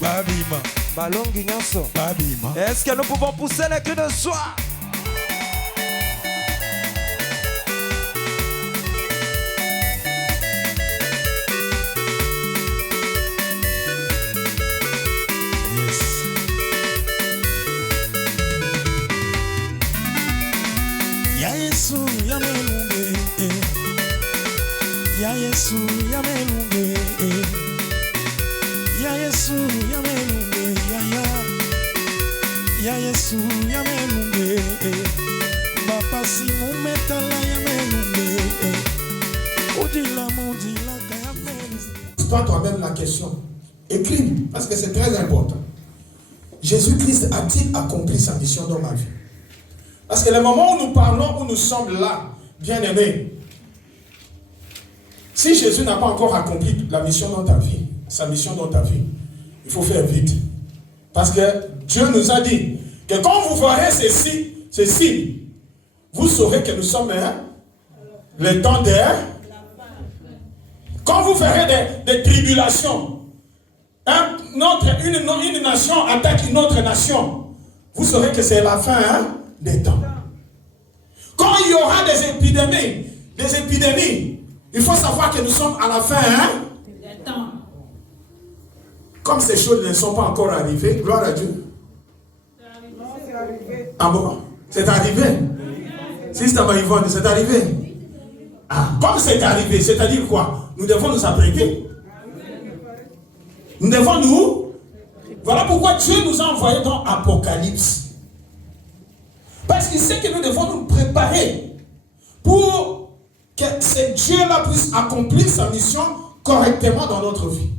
Babima. Balongi nyonso. Babima. Est-ce que nous pouvons pousser les cris de joie? Ya Yesu ya melunge, ya Yesu ya melunge, ya Yesu ya melunge, ya Yesu ya melunge, Papa si mumetala ya melunge, odila mondila ya melunge. Toi-même la question. Écris, parce que c'est très important. Jésus-Christ a-t-il accompli sa mission dans ma vie? Parce que le moment où nous parlons, où nous sommes là, bien-aimés, si Jésus n'a pas encore accompli la mission dans ta vie, sa mission dans ta vie, il faut faire vite. Parce que Dieu nous a dit que quand vous verrez ceci, vous saurez que nous sommes le temps d'air. Quand vous verrez des tribulations, une nation attaque une autre nation, vous saurez que c'est la fin des temps. Quand il y aura des épidémies, il faut savoir que nous sommes à la fin des temps. Comme ces choses ne sont pas encore arrivées, gloire à Dieu. C'est arrivé. Ah bon? C'est arrivé? Sister Yvonne, c'est arrivé? Ah, comme c'est arrivé, c'est-à-dire quoi? Nous devons nous apprêter. Nous devons nous... Voilà pourquoi Dieu nous a envoyés dans Apocalypse. Parce qu'il sait que nous devons nous préparer pour que ce Dieu-là puisse accomplir sa mission correctement dans notre vie.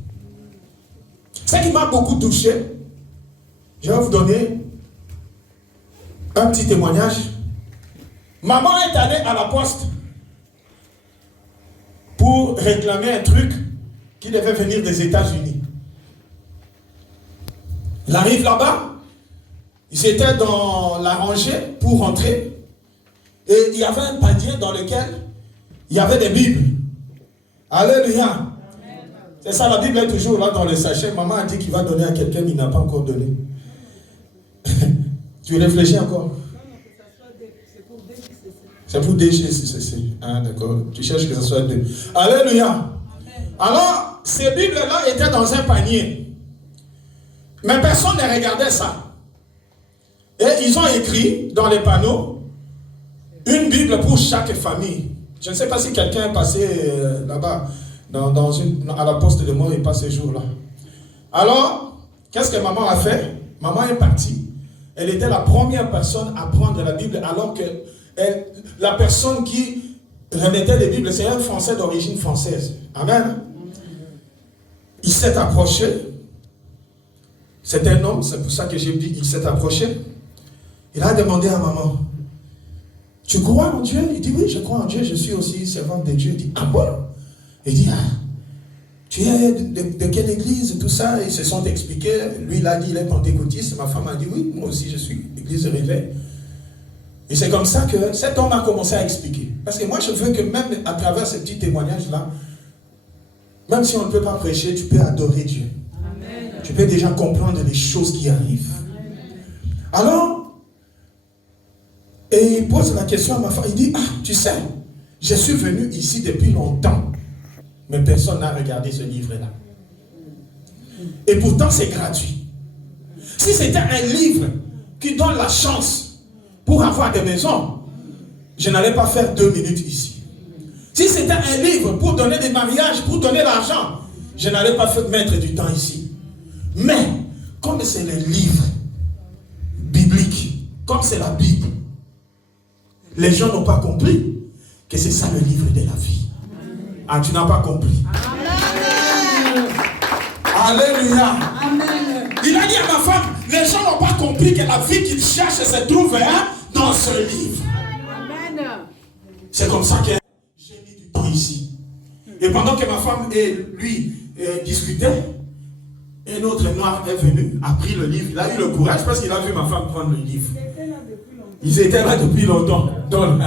Ce qui m'a beaucoup touché, je vais vous donner un petit témoignage. Maman est allée à la poste pour réclamer un truc qui devait venir des États-Unis. Il arrive là-bas. Ils étaient dans la rangée pour rentrer. Et il y avait un panier dans lequel il y avait des Bibles. Alléluia. C'est ça, la Bible est toujours là dans le sachet. Maman a dit qu'il va donner à quelqu'un, mais il n'a pas encore donné. Tu réfléchis encore? C'est pour DGCC. Ah, d'accord. Tu cherches que ce soit deux. Alléluia. Alors, ces Bibles-là étaient dans un panier. Mais personne ne regardait ça. Et ils ont écrit dans les panneaux une Bible pour chaque famille. Je ne sais pas si quelqu'un est passé là-bas à la poste de mort et pas ce jour-là. Alors, qu'est-ce que maman a fait? Maman est partie. Elle était la première personne à prendre la Bible alors que la personne qui remettait les Bibles, c'est un Français d'origine française. Amen. Il s'est approché. C'est un homme, c'est pour ça que j'ai dit il s'est approché. Il a demandé à maman, tu crois en Dieu? Il dit oui, je crois en Dieu, je suis aussi servant de Dieu. Il dit ah bon? Il dit ah, tu es de quelle église? Tout ça, ils se sont expliqués. Lui, il a dit il est pentecôtiste. Ma femme a dit oui, moi aussi je suis église de réveil. Et c'est comme ça que cet homme a commencé à expliquer. Parce que moi je veux que même à travers ce petit témoignage-là, même si on ne peut pas prêcher, tu peux adorer Dieu. Amen. Tu peux déjà comprendre les choses qui arrivent. Amen. Alors, et il pose la question à ma femme, il dit, ah, tu sais, je suis venu ici depuis longtemps, mais personne n'a regardé ce livre-là. Et pourtant, c'est gratuit. Si c'était un livre qui donne la chance pour avoir des maisons, je n'allais pas faire 2 minutes ici. Si c'était un livre pour donner des mariages, pour donner l'argent, je n'allais pas mettre du temps ici. Mais, comme c'est le livre biblique, comme c'est la Bible, les gens n'ont pas compris que c'est ça le livre de la vie. Ah, tu n'as pas compris. Amen. Alléluia. Amen. Il a dit à ma femme, les gens n'ont pas compris que la vie qu'ils cherchent se trouve dans ce livre. Amen. C'est comme ça que j'ai mis du temps ici. Et pendant que ma femme et lui discutaient, un autre noir est venu, a pris le livre. Il a eu le courage parce qu'il a vu ma femme prendre le livre. Ils étaient là depuis longtemps. Donc,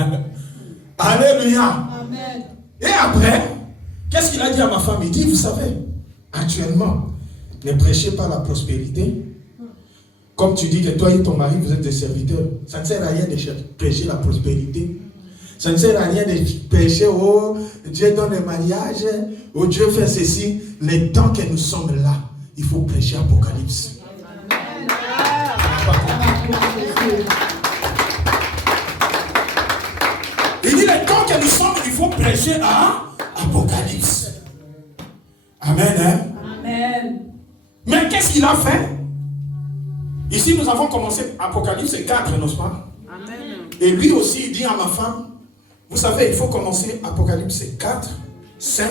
alléluia. Amen. Et après, qu'est-ce qu'il a dit à ma femme? Il dit, vous savez, actuellement, Ne prêchez pas la prospérité. Comme tu dis que toi et ton mari, vous êtes des serviteurs. Ça ne sert à rien de prêcher la prospérité. Ça ne sert à rien de prêcher, oh, Dieu donne le mariage, oh, Dieu fait ceci. Les temps que nous sommes là, il faut prêcher Apocalypse. Il dit les temps que nous sommes, il faut prêcher à Apocalypse. Amen, hein? Amen. Mais qu'est-ce qu'il a fait? Ici, nous avons commencé Apocalypse 4, n'est-ce pas? Amen. Et lui aussi, il dit à ma femme, vous savez, il faut commencer Apocalypse 4, 5,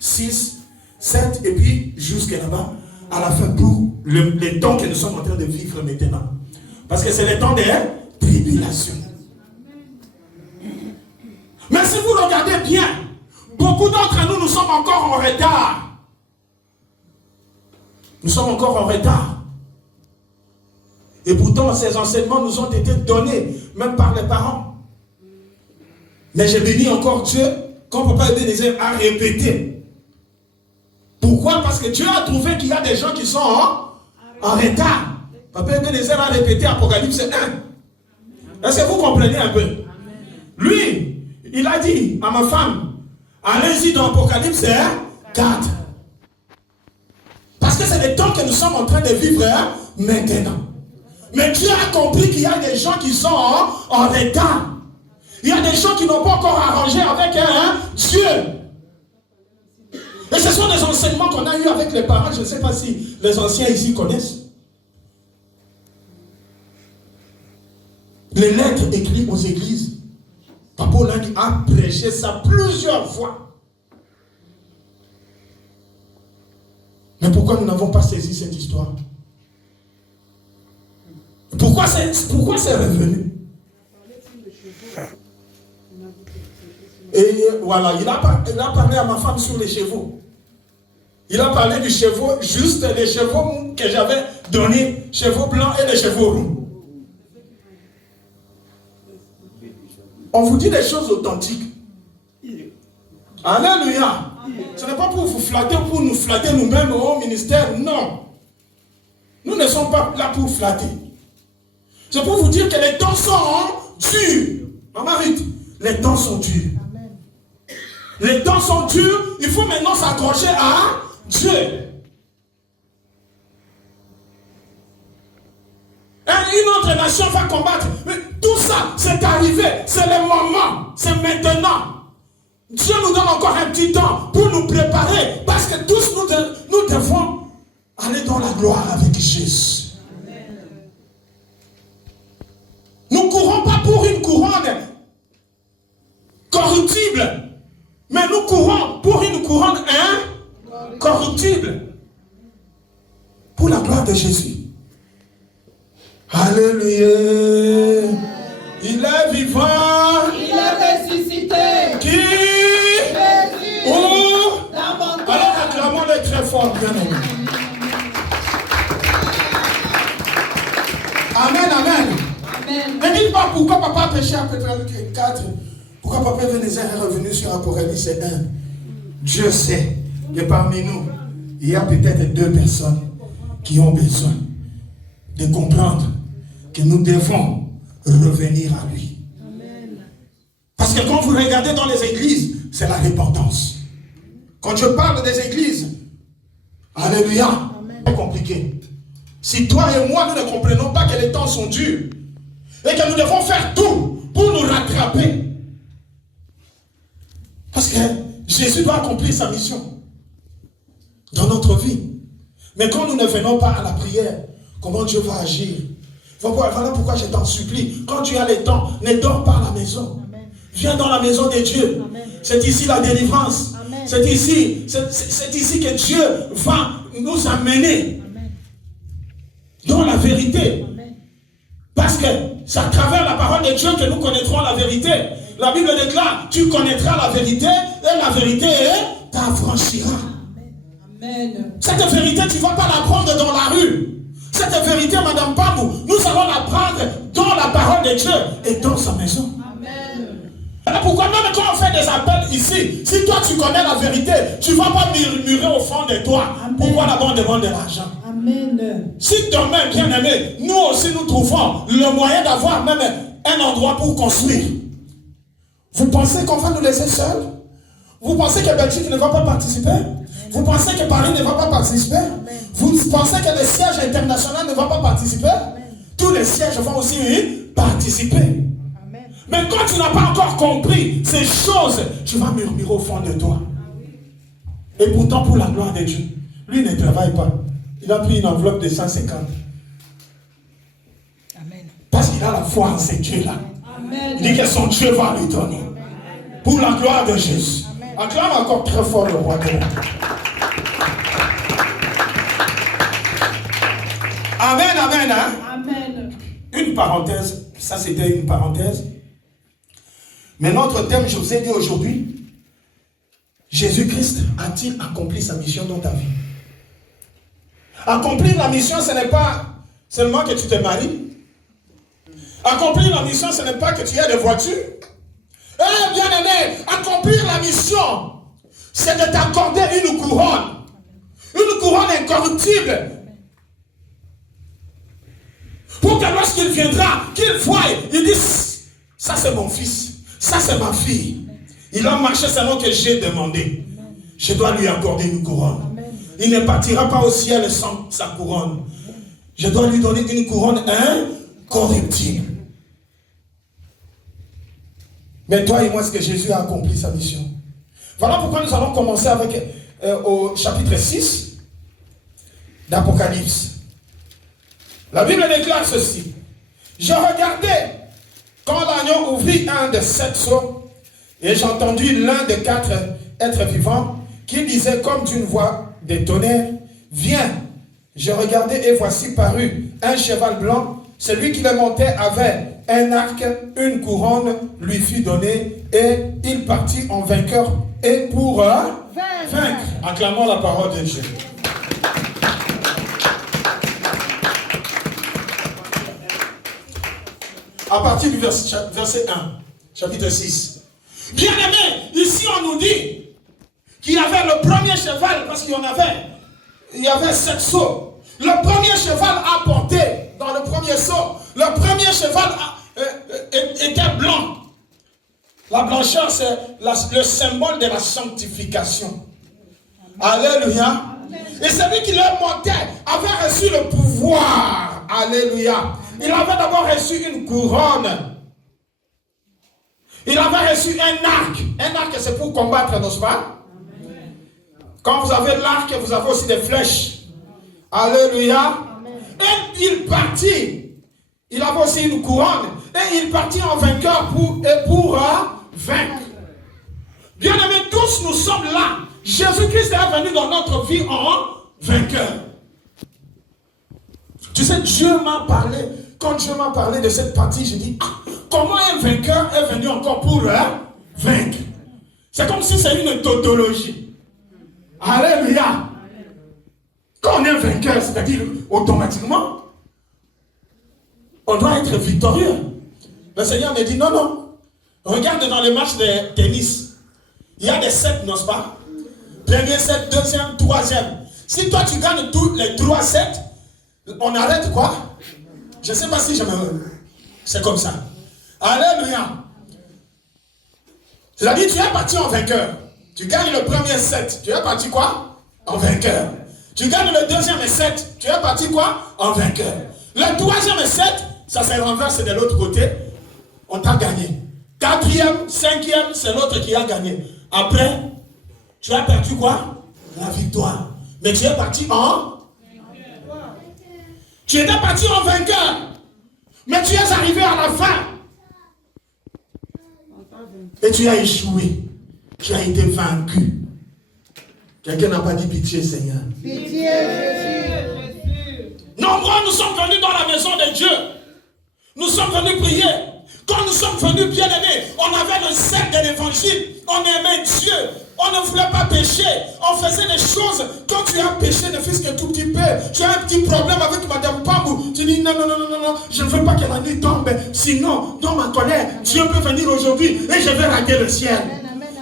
6, 7, et puis jusqu'à là-bas, à la fin, pour les temps que nous sommes en train de vivre maintenant. Parce que c'est le temps des tribulations. Mais si vous regardez bien, beaucoup d'entre nous, nous sommes encore en retard. Nous sommes encore en retard. Et pourtant, ces enseignements nous ont été donnés, même par les parents. Mais je bénis encore Dieu, quand Papa Ebenezer a répété. Pourquoi? Parce que Dieu a trouvé qu'il y a des gens qui sont en retard. Papa Ebenezer a répété Apocalypse 1. Est-ce que vous comprenez un peu? Lui, il a dit à ma femme, allez-y dans Apocalypse 4. Parce que c'est le temps que nous sommes en train de vivre maintenant. Mais Dieu a compris qu'il y a des gens qui sont en retard. Il y a des gens qui n'ont pas encore arrangé avec Dieu. Et ce sont des enseignements qu'on a eu avec les parents. Je ne sais pas si les anciens ici connaissent. Les lettres écrites aux églises. Papa Lang a prêché ça plusieurs fois. Mais pourquoi nous n'avons pas saisi cette histoire? Pourquoi c'est revenu? Et voilà, il a parlé à ma femme sur les chevaux. Il a parlé du chevaux, juste les chevaux que j'avais donnés, chevaux blancs et les chevaux roux. On vous dit des choses authentiques. Alléluia. Ce n'est pas pour vous flatter, pour nous flatter nous-mêmes au ministère, non. Nous ne sommes pas là pour flatter. C'est pour vous dire que les temps sont durs. Maman Rite, les temps sont durs. Amen. Les temps sont durs, il faut maintenant s'accrocher à Dieu. Une autre nation va combattre. Mais tout ça, c'est arrivé, c'est le moment, c'est maintenant. Dieu nous donne encore un petit temps pour nous préparer, parce que tous nous devons aller dans la gloire avec Jésus. Nous ne courons pas pour une couronne corruptible, mais nous courons pour une couronne incorruptible. Pour la gloire de Jésus. Alléluia. Il est vivant. Il est ressuscité. Qui? Jésus. Où? Dans mon cœur. Alors acclamons-le très fort, bien aimé. Amen, amen. Ne dites pas pourquoi papa a péché à Apocalypse 4. Pourquoi papa Ebenezer est revenu sur Apocalypse 1. Dieu sait que parmi nous, il y a peut-être 2 personnes qui ont besoin de comprendre que nous devons revenir à lui. Amen. Parce que quand vous regardez dans les églises, c'est la repentance. Quand je parle des églises, alléluia, c'est compliqué. Si toi et moi, nous ne comprenons pas que les temps sont durs et que nous devons faire tout pour nous rattraper. Parce que Jésus doit accomplir sa mission dans notre vie. Mais quand nous ne venons pas à la prière, comment Dieu va agir? Voilà pourquoi je t'en supplie. Quand tu as le temps, ne dors pas à la maison. Amen. Viens dans la maison de Dieu. C'est ici la délivrance. C'est ici que Dieu va nous amener dans la vérité. Amen. Parce que c'est à travers la parole de Dieu que nous connaîtrons la vérité. La Bible déclare, tu connaîtras la vérité et la vérité t'affranchira. Amen. Cette vérité, tu ne vas pas l'apprendre dans la rue. Cette vérité, Madame Pamou, nous allons l'apprendre dans la parole de Dieu et dans sa maison. Amen. Voilà pourquoi même quand on fait des appels ici, si toi tu connais la vérité, tu ne vas pas murmurer au fond de toi. Amen. Pourquoi là-bas on demande de l'argent? Amen. Si demain, bien aimé, nous aussi nous trouvons le moyen d'avoir même un endroit pour construire, vous pensez qu'on va nous laisser seuls? Vous pensez que Belgique ne va pas participer? Vous pensez que Paris ne va pas participer? Vous pensez que le siège international ne va pas participer? Tous les sièges vont aussi participer. Mais quand tu n'as pas encore compris ces choses, tu vas murmurer au fond de toi. Et pourtant, pour la gloire de Dieu, lui ne travaille pas. Il a pris une enveloppe de 150. Amen. Parce qu'il a la foi en ce Dieu-là. Amen. Il dit que son Dieu va lui donner. Pour la gloire de Jésus. Acclame encore très fort le roi de l'Éternel. Amen, amen, hein? Amen. Une parenthèse, ça c'était une parenthèse. Mais notre thème, je vous ai dit aujourd'hui, Jésus-Christ a-t-il accompli sa mission dans ta vie? Accomplir la mission, ce n'est pas seulement que tu te maries. Accomplir la mission, ce n'est pas que tu aies des voitures. Eh bien aimé, accomplir la mission, c'est de t'accorder une couronne incorruptible. Pour que lorsqu'il viendra, qu'il voie, il dise, ça c'est mon fils, ça c'est ma fille. Il a marché selon que j'ai demandé. Je dois lui accorder une couronne. Il ne partira pas au ciel sans sa couronne. Je dois lui donner une couronne incorruptible. Mais toi et moi, est-ce que Jésus a accompli sa mission? Voilà pourquoi nous allons commencer avec au chapitre 6 d'Apocalypse. La Bible déclare ceci. Je regardais quand l'agneau ouvrit un des 7 sceaux et j'ai entendu l'un des 4 êtres vivants qui disait comme d'une voix de tonnerre, viens. Je regardais et voici paru un cheval blanc. Celui qui le montait avait un arc, une couronne lui fut donnée et il partit en vainqueur et pour vaincre. Acclamons la parole de Dieu. À partir du verset 1, chapitre 6. Bien aimé, ici on nous dit qu'il y avait le premier cheval, parce qu'il y avait 7 sceaux. Le premier cheval a porté dans le premier sceau. Le premier cheval était blanc. La blancheur, c'est le symbole de la sanctification. Alléluia. Et celui qui le montait avait reçu le pouvoir. Alléluia. Il avait d'abord reçu une couronne. Il avait reçu un arc. Un arc, c'est pour combattre, n'est-ce pas? Quand vous avez l'arc, vous avez aussi des flèches. Alléluia. Et il partit. Il avait aussi une couronne. Et il partit en vainqueur pour vaincre. Bien aimés, tous nous sommes là. Jésus-Christ est venu dans notre vie en vainqueur. Tu sais, Dieu m'a parlé. Quand Dieu m'a parlé de cette partie, j'ai dit, comment un vainqueur est venu encore pour vaincre? C'est comme si c'est une tautologie. Alléluia. Quand on est vainqueur, c'est-à-dire automatiquement, on doit être victorieux. Le Seigneur me dit, non, non. Regarde dans les matchs de tennis. Il y a des sets, n'est-ce pas? Premier set, deuxième, troisième. Si toi tu gagnes tous les 3 sets, on arrête quoi? Je ne sais pas si je me... C'est comme ça. Alléluia. C'est-à-dire tu es parti en vainqueur. Tu gagnes le premier set. Tu es parti quoi? En vainqueur. Tu gagnes le deuxième set. Tu es parti quoi? En vainqueur. Le troisième set, ça se renverse de l'autre côté. On t'a gagné. 4e, 5e, c'est l'autre qui a gagné. Après, tu as perdu quoi? La victoire. Mais tu es parti en... Tu étais parti en vainqueur. Mais tu es arrivé à la fin. Et tu as échoué. Tu as été vaincu. Quelqu'un n'a pas dit pitié, Seigneur. Pitié, Jésus. Nombreux nous sommes venus dans la maison de Dieu. Nous sommes venus prier. Quand nous sommes venus bien aimés, on avait le zèle de l'évangile. On aimait Dieu. On ne voulait pas pécher. On faisait des choses. Quand tu as péché, ne fût-ce que tout petit peu, tu as un petit problème avec Madame Pambou. Tu dis, dis non, je ne veux pas que la nuit tombe. Sinon, dans ma colère, Dieu peut venir aujourd'hui et je vais rater le ciel.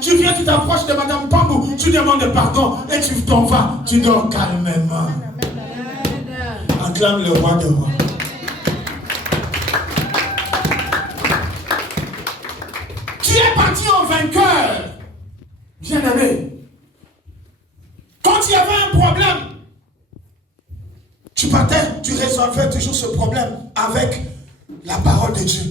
Tu viens, tu t'approches de Madame Pambou, tu demandes pardon et tu t'en vas. Tu dors calmement. Acclame le roi de rois. Tu es parti en vainqueur. Bien-aimé. Quand il y avait un problème, tu partais, tu résolvais toujours ce problème avec la parole de Dieu.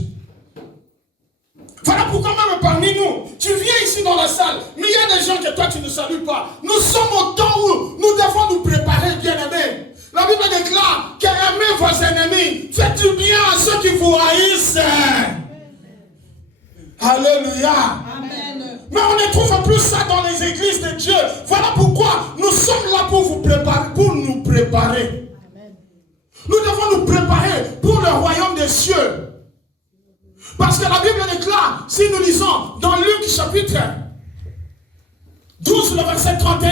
Voilà pourquoi même parmi nous, tu viens ici dans la salle, mais il y a des gens que toi tu ne salues pas. Nous sommes au temps où nous devons nous préparer, bien-aimés. La Bible déclare qu'aimez vos ennemis, faites du bien à ceux qui vous haïssent. Alléluia. Amen. Mais on ne trouve plus ça dans les églises de Dieu. Voilà pourquoi nous sommes là pour vous préparer, pour nous préparer. Amen. Nous devons nous préparer pour le royaume des cieux. Parce que la Bible déclare, si nous lisons dans Luc chapitre 12, le verset 31,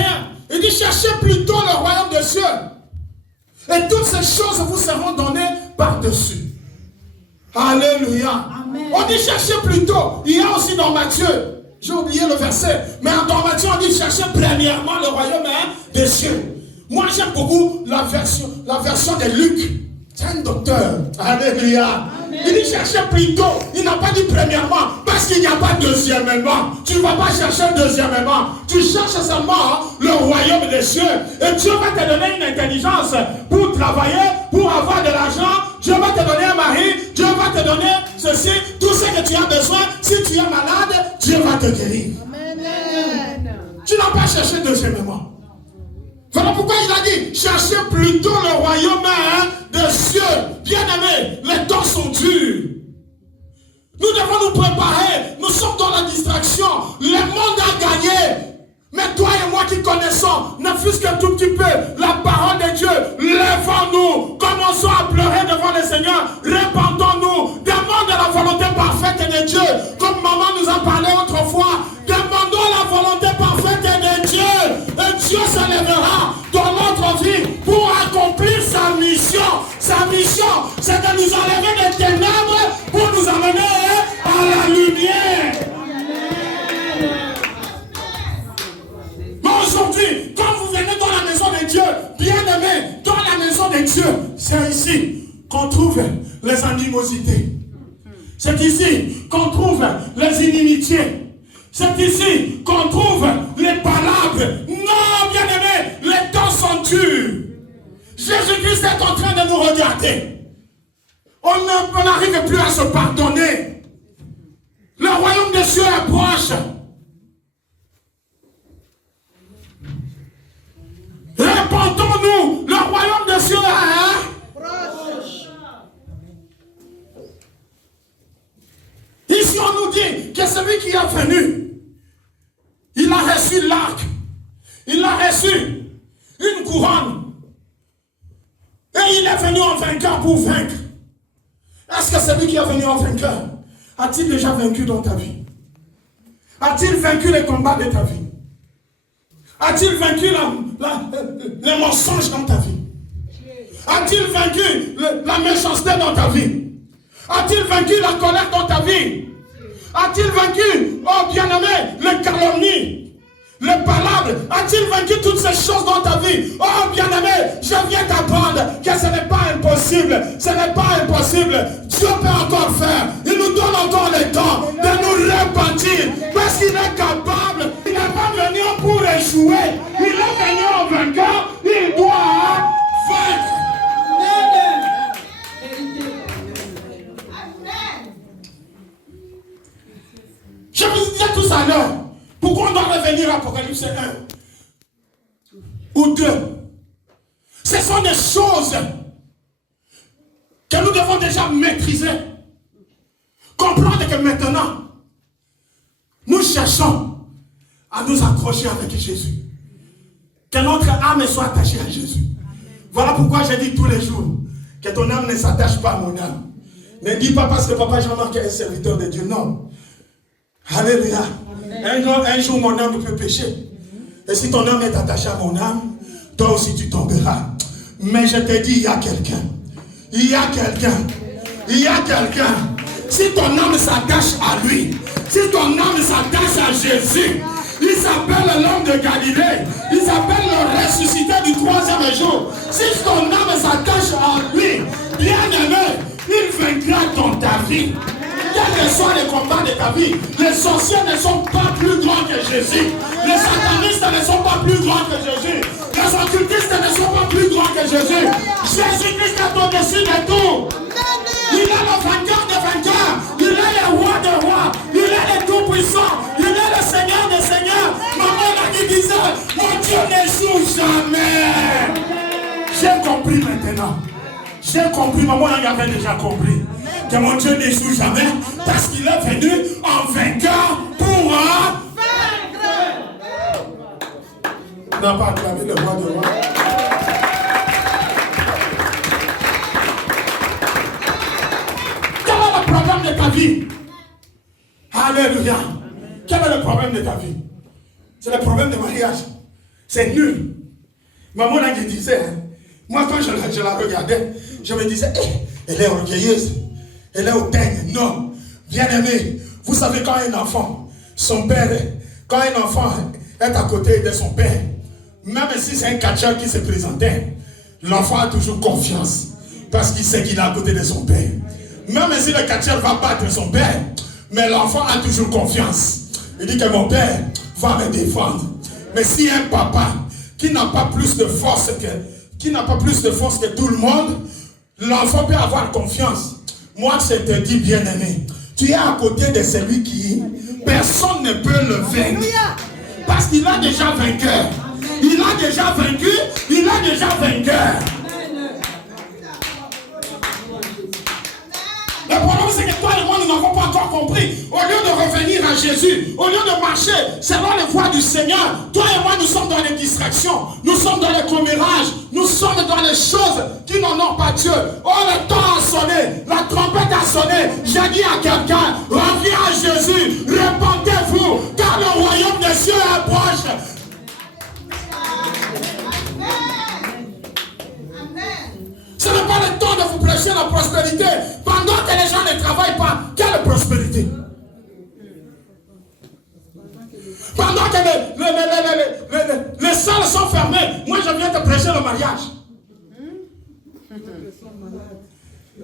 il dit cherchez plutôt le royaume des cieux. Et toutes ces choses vous seront données par-dessus. Alléluia. Amen. On dit cherchez plutôt. Il y a aussi dans Matthieu, j'ai oublié le verset, mais dans Matthieu on dit cherchez premièrement le royaume des cieux. Moi j'aime beaucoup la version de Luc. C'est un docteur. Alléluia. Amen. Il dit cherchez plutôt. Il n'a pas dit premièrement parce qu'il n'y a pas deuxièmement. Tu ne vas pas chercher deuxièmement. Tu cherches seulement le royaume des cieux. Et Dieu va te donner une intelligence pour travailler, pour avoir de l'argent. Dieu va te donner un mari. Dieu va te donner ceci, tout ce que tu as besoin. Si tu es malade, Dieu va te guérir. Amen. Tu n'as pas cherché deuxièmement. Voilà pourquoi il a dit, cherchez plutôt le royaume des cieux. Bien-aimés, les temps sont durs. Nous devons nous préparer. Nous sommes dans la distraction. Le monde a gagné. Mais toi et moi qui connaissons, ne fût-ce qu'un tout petit peu, la parole de Dieu, lèvons-nous. Commençons à pleurer devant le Seigneur. Répandons-nous. Demandons la volonté parfaite de Dieu. Comme maman nous a parlé autrefois. Demandons la volonté parfaite de Dieu. Et Dieu se lèvera dans notre vie pour accomplir sa mission. Sa mission, c'est de nous enlever des ténèbres pour nous amener à la lumière. Mais aujourd'hui, quand vous venez dans la maison de Dieu, bien-aimés, dans la maison de Dieu, c'est ici qu'on trouve les animosités. C'est ici qu'on trouve les inimitiés. C'est ici qu'on trouve les palabres. Non, bien-aimés, les temps sont durs. Jésus-Christ est en train de nous regarder. On n'arrive plus à se pardonner. Le royaume des cieux est proche. Répandons-nous. Le royaume des cieux est Proche. Ici on nous dit que celui qui est venu, il a reçu l'arc. Il a reçu une couronne. Et il est venu en vainqueur pour vaincre. Est-ce que celui qui est venu en vainqueur a-t-il déjà vaincu dans ta vie? A-t-il vaincu les combats de ta vie? A-t-il vaincu les mensonges dans ta vie? A-t-il vaincu la méchanceté dans ta vie? A-t-il vaincu la colère dans ta vie? A-t-il vaincu, oh bien-aimé, les calomnies, les palabres? A-t-il vaincu toutes ces choses dans ta vie? Oh bien-aimé, je viens t'apprendre que ce n'est pas impossible. Ce n'est pas impossible. Dieu peut encore faire. Il nous donne encore le temps de nous repentir. Parce qu'il est capable. Il n'est pas venu pour échouer. Il est venu en vainqueur. Il doit vaincre. Je vous disais tout à l'heure, pourquoi on doit revenir à Apocalypse 1 ou 2? Ce sont des choses que nous devons déjà maîtriser. Comprendre que maintenant, nous cherchons à nous accrocher avec Jésus. Que notre âme soit attachée à Jésus. Voilà pourquoi je dis tous les jours que ton âme ne s'attache pas à mon âme. Ne dis pas parce que papa Jean-Marc est un serviteur de Dieu. Non. Alléluia. Un jour, mon âme peut pécher. Et si ton âme est attachée à mon âme, toi aussi tu tomberas. Mais je te dis, il y a quelqu'un. Il y a quelqu'un. Il y a quelqu'un. Si ton âme s'attache à lui, si ton âme s'attache à Jésus, il s'appelle l'homme de Galilée. Il s'appelle le ressuscité du 3e jour. Si ton âme s'attache à lui, bien-aimé, il vaincra dans ta vie. Quels que soient les combats de ta vie, les sorciers ne sont pas plus grands que Jésus. Les satanistes ne sont pas plus grands que Jésus. Les occultistes ne sont pas plus grands que Jésus. Jésus-Christ est au-dessus de tout. Il est le vainqueur des vainqueurs. Il est le roi des rois. Il est le tout-puissant. Il est le Seigneur des seigneurs. Maman l'a dit, disait, mon Dieu n'échoue jamais. J'ai compris maintenant. J'ai compris, maman avait déjà compris. Que mon Dieu n'échoue jamais. Parce qu'il est venu en vainqueur pour vaincre. On n'a pas acclamé le roi des rois. De ta vie. Alléluia. Quel est le problème de ta vie? C'est le problème de mariage. C'est nul. Maman là qui disait, moi quand je la regardais, je me disais, elle est orgueilleuse, elle est hautaine. Non, bien aimé, vous savez quand un enfant, son père, quand un enfant est à côté de son père, même si c'est un catcheur qui se présentait, l'enfant a toujours confiance parce qu'il sait qu'il est à côté de son père. Même si le catcheur va battre son père, mais l'enfant a toujours confiance. Il dit que mon père va me défendre. Mais si un papa qui n'a pas plus de force que tout le monde, l'enfant peut avoir confiance. Moi, je te dis, bien-aimé, tu es à côté de celui qui personne ne peut le vaincre. Parce qu'il a déjà vainqueur. Il a déjà vaincu, il a déjà vainqueur. Le problème, c'est que toi et moi, nous n'avons pas encore compris. Au lieu de revenir à Jésus, au lieu de marcher selon les voies du Seigneur, toi et moi, nous sommes dans les distractions, nous sommes dans les commérages, nous sommes dans les choses qui n'honorent pas Dieu. Oh, le temps a sonné, la trompette a sonné. J'ai dit à quelqu'un, reviens à Jésus, repentez-vous, car le royaume des cieux est proche. Ce n'est pas le temps de vous prêcher la prospérité pendant que les gens ne travaillent pas. Quelle prospérité? Pendant que les salles sont fermées, moi je viens te prêcher le mariage.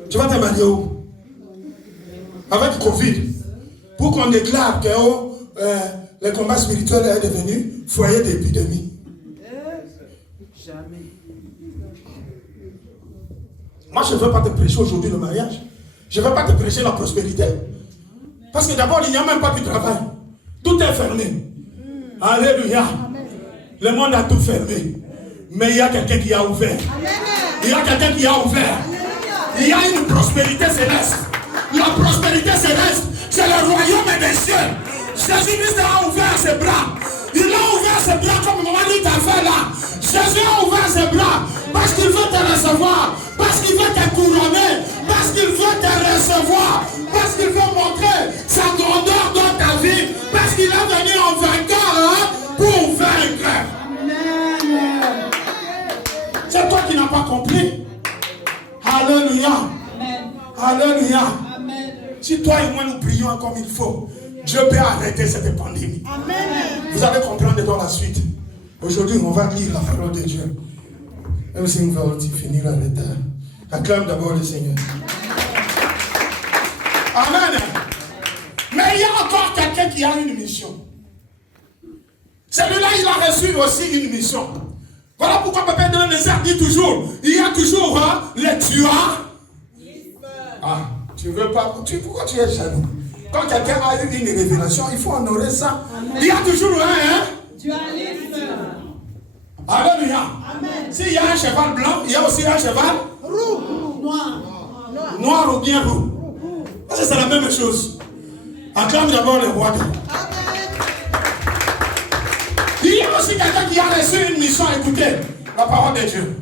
Tu vas te marier où? Avec Covid. Pour qu'on déclare que le combat spirituel est devenu foyer d'épidémie. Jamais. Moi, je ne veux pas te prêcher aujourd'hui le mariage. Je ne veux pas te prêcher la prospérité. Parce que d'abord, il n'y a même pas de travail. Tout est fermé. Alléluia. Le monde a tout fermé. Mais il y a quelqu'un qui a ouvert. Il y a quelqu'un qui a ouvert. Il y a une prospérité céleste. La prospérité céleste, c'est le royaume des cieux. Jésus-Christ a ouvert ses bras. Il a ouvert ses bras comme maman dit t'a fait là. Jésus a ouvert ses bras parce qu'il veut te recevoir. Parce qu'il veut te couronner, parce qu'il veut te recevoir, parce qu'il veut montrer sa grandeur dans ta vie, parce qu'il est venu en vainqueur pour vaincre. C'est toi qui n'as pas compris. Alléluia. Amen. Alléluia. Amen. Si toi et moi nous prions comme il faut, Dieu peut arrêter cette pandémie. Amen. Vous allez comprendre dans la suite. Aujourd'hui, on va lire la parole de Dieu. Même si nous allons finir en retard. Acclame d'abord le Seigneur. Amen. Mais il y a encore quelqu'un qui a une mission. Celui-là, il a reçu aussi une mission. Voilà pourquoi Papa de l'Ézard dit toujours, il y a toujours les tueurs. Ah, tu veux pas, pourquoi tu es jaloux? Quand quelqu'un a eu une révélation, il faut honorer ça. Amen. Il y a toujours un dualisme. Alléluia. S'il y a un cheval blanc, il y a aussi un cheval roux. Noir. Noir ou bien roux. Parce que c'est la même chose. Acclame d'abord le roi. Il y a aussi quelqu'un qui a reçu une mission à écouter la parole de Dieu.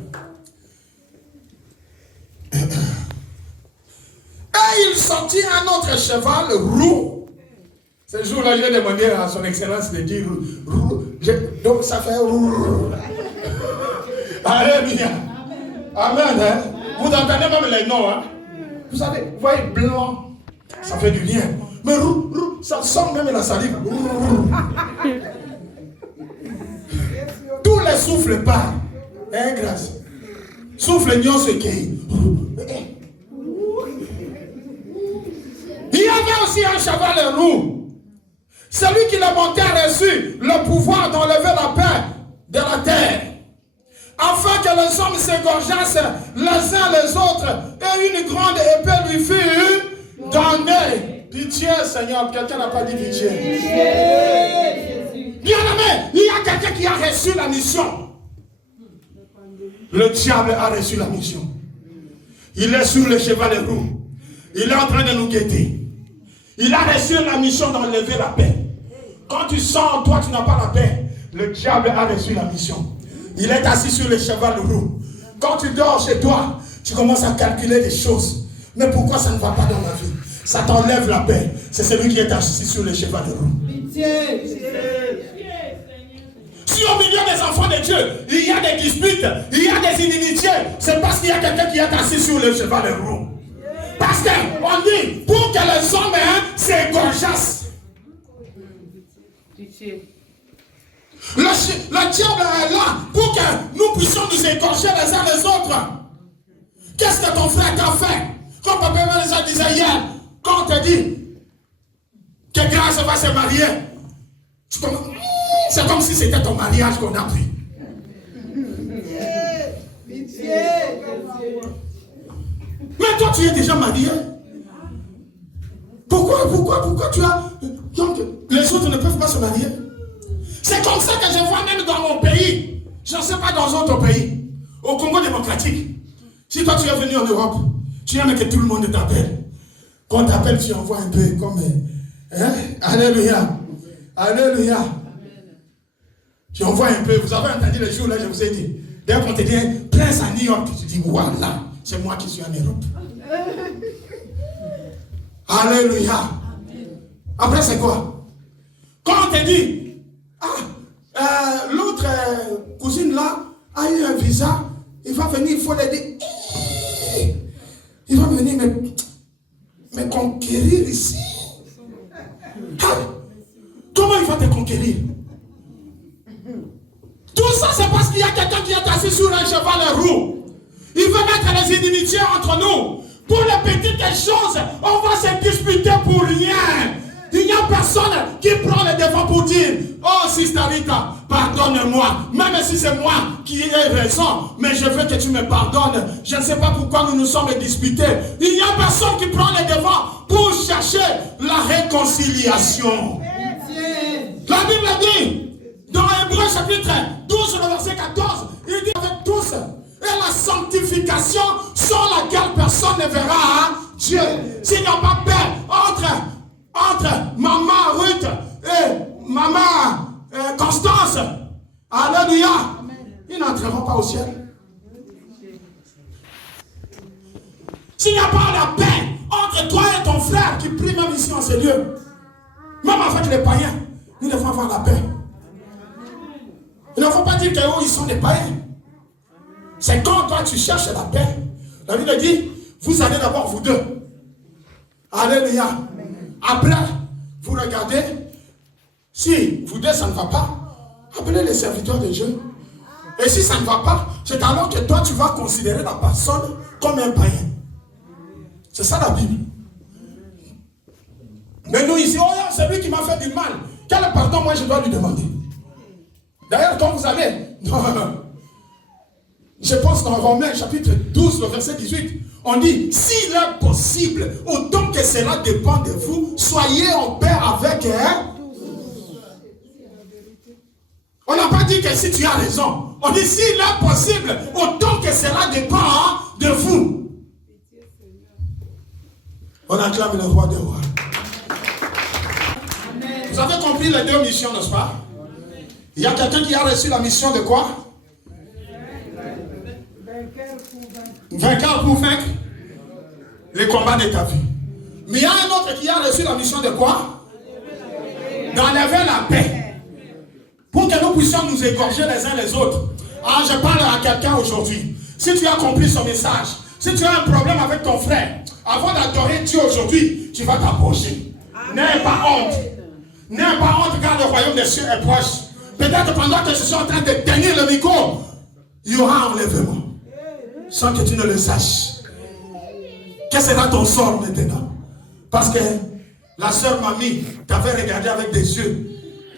Et il sortit un autre cheval roux. Ce jour-là, j'ai demandé à son excellence de dire roux. Donc ça fait roux. Alléluia. Amen. Hein? Vous entendez même les noms, hein? Vous savez, vous voyez, blanc, ça fait du bien. Mais roux, ça sent même la salive. Tous les souffles partent. Hein, grâce. Souffle nion se cueille. Il y avait aussi un cheval roux. Celui qui l'a monté a reçu le pouvoir d'enlever la paix de la terre, afin que les hommes s'égorgeassent les uns les autres, et une grande épée lui fut donnée. Pitié, Seigneur, quelqu'un n'a pas dit pitié. Bien aimé, il y a quelqu'un qui a reçu la mission. Le diable a reçu la mission. Il est sur le cheval roux. Il est en train de nous guetter. Il a reçu la mission d'enlever la paix. Quand tu sens, toi, tu n'as pas la paix, le diable a reçu la mission. Il est assis sur le cheval roux. Quand tu dors chez toi, tu commences à calculer des choses. Mais pourquoi ça ne va pas dans ma vie? Ça t'enlève la paix. C'est celui qui est assis sur le cheval roux. Si au milieu des enfants de Dieu, il y a des disputes, il y a des inimitiés, c'est parce qu'il y a quelqu'un qui est assis sur le cheval roux. Parce qu'on dit, pour que les hommes s'égorgeassent. Le diable est là pour que nous puissions nous égorger les uns les autres. Qu'est-ce que ton frère t'a fait? Comme Papa Mélissa disait hier, quand on te dit que Grâce va se marier, c'est comme si c'était ton mariage qu'on a pris. Mais toi, tu es déjà marié. Pourquoi tu as... Donc, les autres ne peuvent pas se marier. C'est comme ça que je vois même dans mon pays. Je ne sais pas dans d'autres pays. Au Congo démocratique. Si toi, tu es venu en Europe, tu aimes que tout le monde t'appelle. Quand t'appelle, tu envoies un peu comme... Hein? Alléluia. Alléluia. Tu envoies un peu. Vous avez entendu le jour là, je vous ai dit. Dès qu'on te dit, place à New York, tu dis, voilà, c'est moi qui suis en Europe. Alléluia. Après, c'est quoi? Quand on te dit, l'autre cousine là a eu un visa, il va venir, il faut l'aider. Il va venir me conquérir ici. Comment il va te conquérir? Tout ça, c'est parce qu'il y a quelqu'un qui est assis sur un cheval roux. Il veut mettre les inimitiés entre nous. Pour les petites choses, on va se disputer pour rien. Il n'y a personne qui prend le devant pour dire, oh Sister Rita, pardonne-moi. Même si c'est moi qui ai raison, mais je veux que tu me pardonnes. Je ne sais pas pourquoi nous nous sommes disputés. Il n'y a personne qui prend le devant pour chercher la réconciliation. La Bible dit, dans Hébreux chapitre 12, le verset 14, il dit avec tous, et la sanctification sans laquelle personne ne verra Dieu. S'il n'y a pas paix entre maman Ruth et maman Constance, alléluia, ils n'entreront pas au ciel. S'il n'y a pas la paix entre toi et ton frère qui prie même ici en ces lieux, même avec les païens, nous devons avoir la paix. Il ne faut pas dire qu'ils sont des païens. C'est quand toi tu cherches la paix. La Bible dit, vous allez d'abord vous deux. Alléluia. Après, vous regardez, si vous deux ça ne va pas, appelez les serviteurs de Dieu. Et si ça ne va pas, c'est alors que toi tu vas considérer la personne comme un païen. C'est ça la Bible. Mais nous ici, oh, c'est lui qui m'a fait du mal. Quel pardon moi je dois lui demander? D'ailleurs, quand vous allez, je pense dans Romains chapitre 12, le verset 18, on dit, s'il est possible, autant que cela dépend de vous, soyez en paix avec On n'a pas dit que si tu as raison. On dit, s'il est possible, autant que cela dépend de vous. On acclame le roi des rois. Vous avez compris les deux missions, n'est-ce pas? Il y a quelqu'un qui a reçu la mission de quoi? Vainqueur pour vaincre les combats de ta vie. Mais il y a un autre qui a reçu la mission de quoi? D'enlever la paix. Pour que nous puissions nous égorger les uns les autres. Ah, je parle à quelqu'un aujourd'hui. Si tu as compris ce message, Si tu as un problème avec ton frère, avant d'adorer Dieu aujourd'hui, tu vas t'approcher. N'aie pas honte. N'aie pas honte car le royaume des cieux est proche. Peut-être pendant que je suis en train de tenir le micro, il y aura un enlèvement. Sans que tu ne le saches. Quel sera ton sort maintenant? Parce que la sœur Mamie t'avait regardé avec des yeux.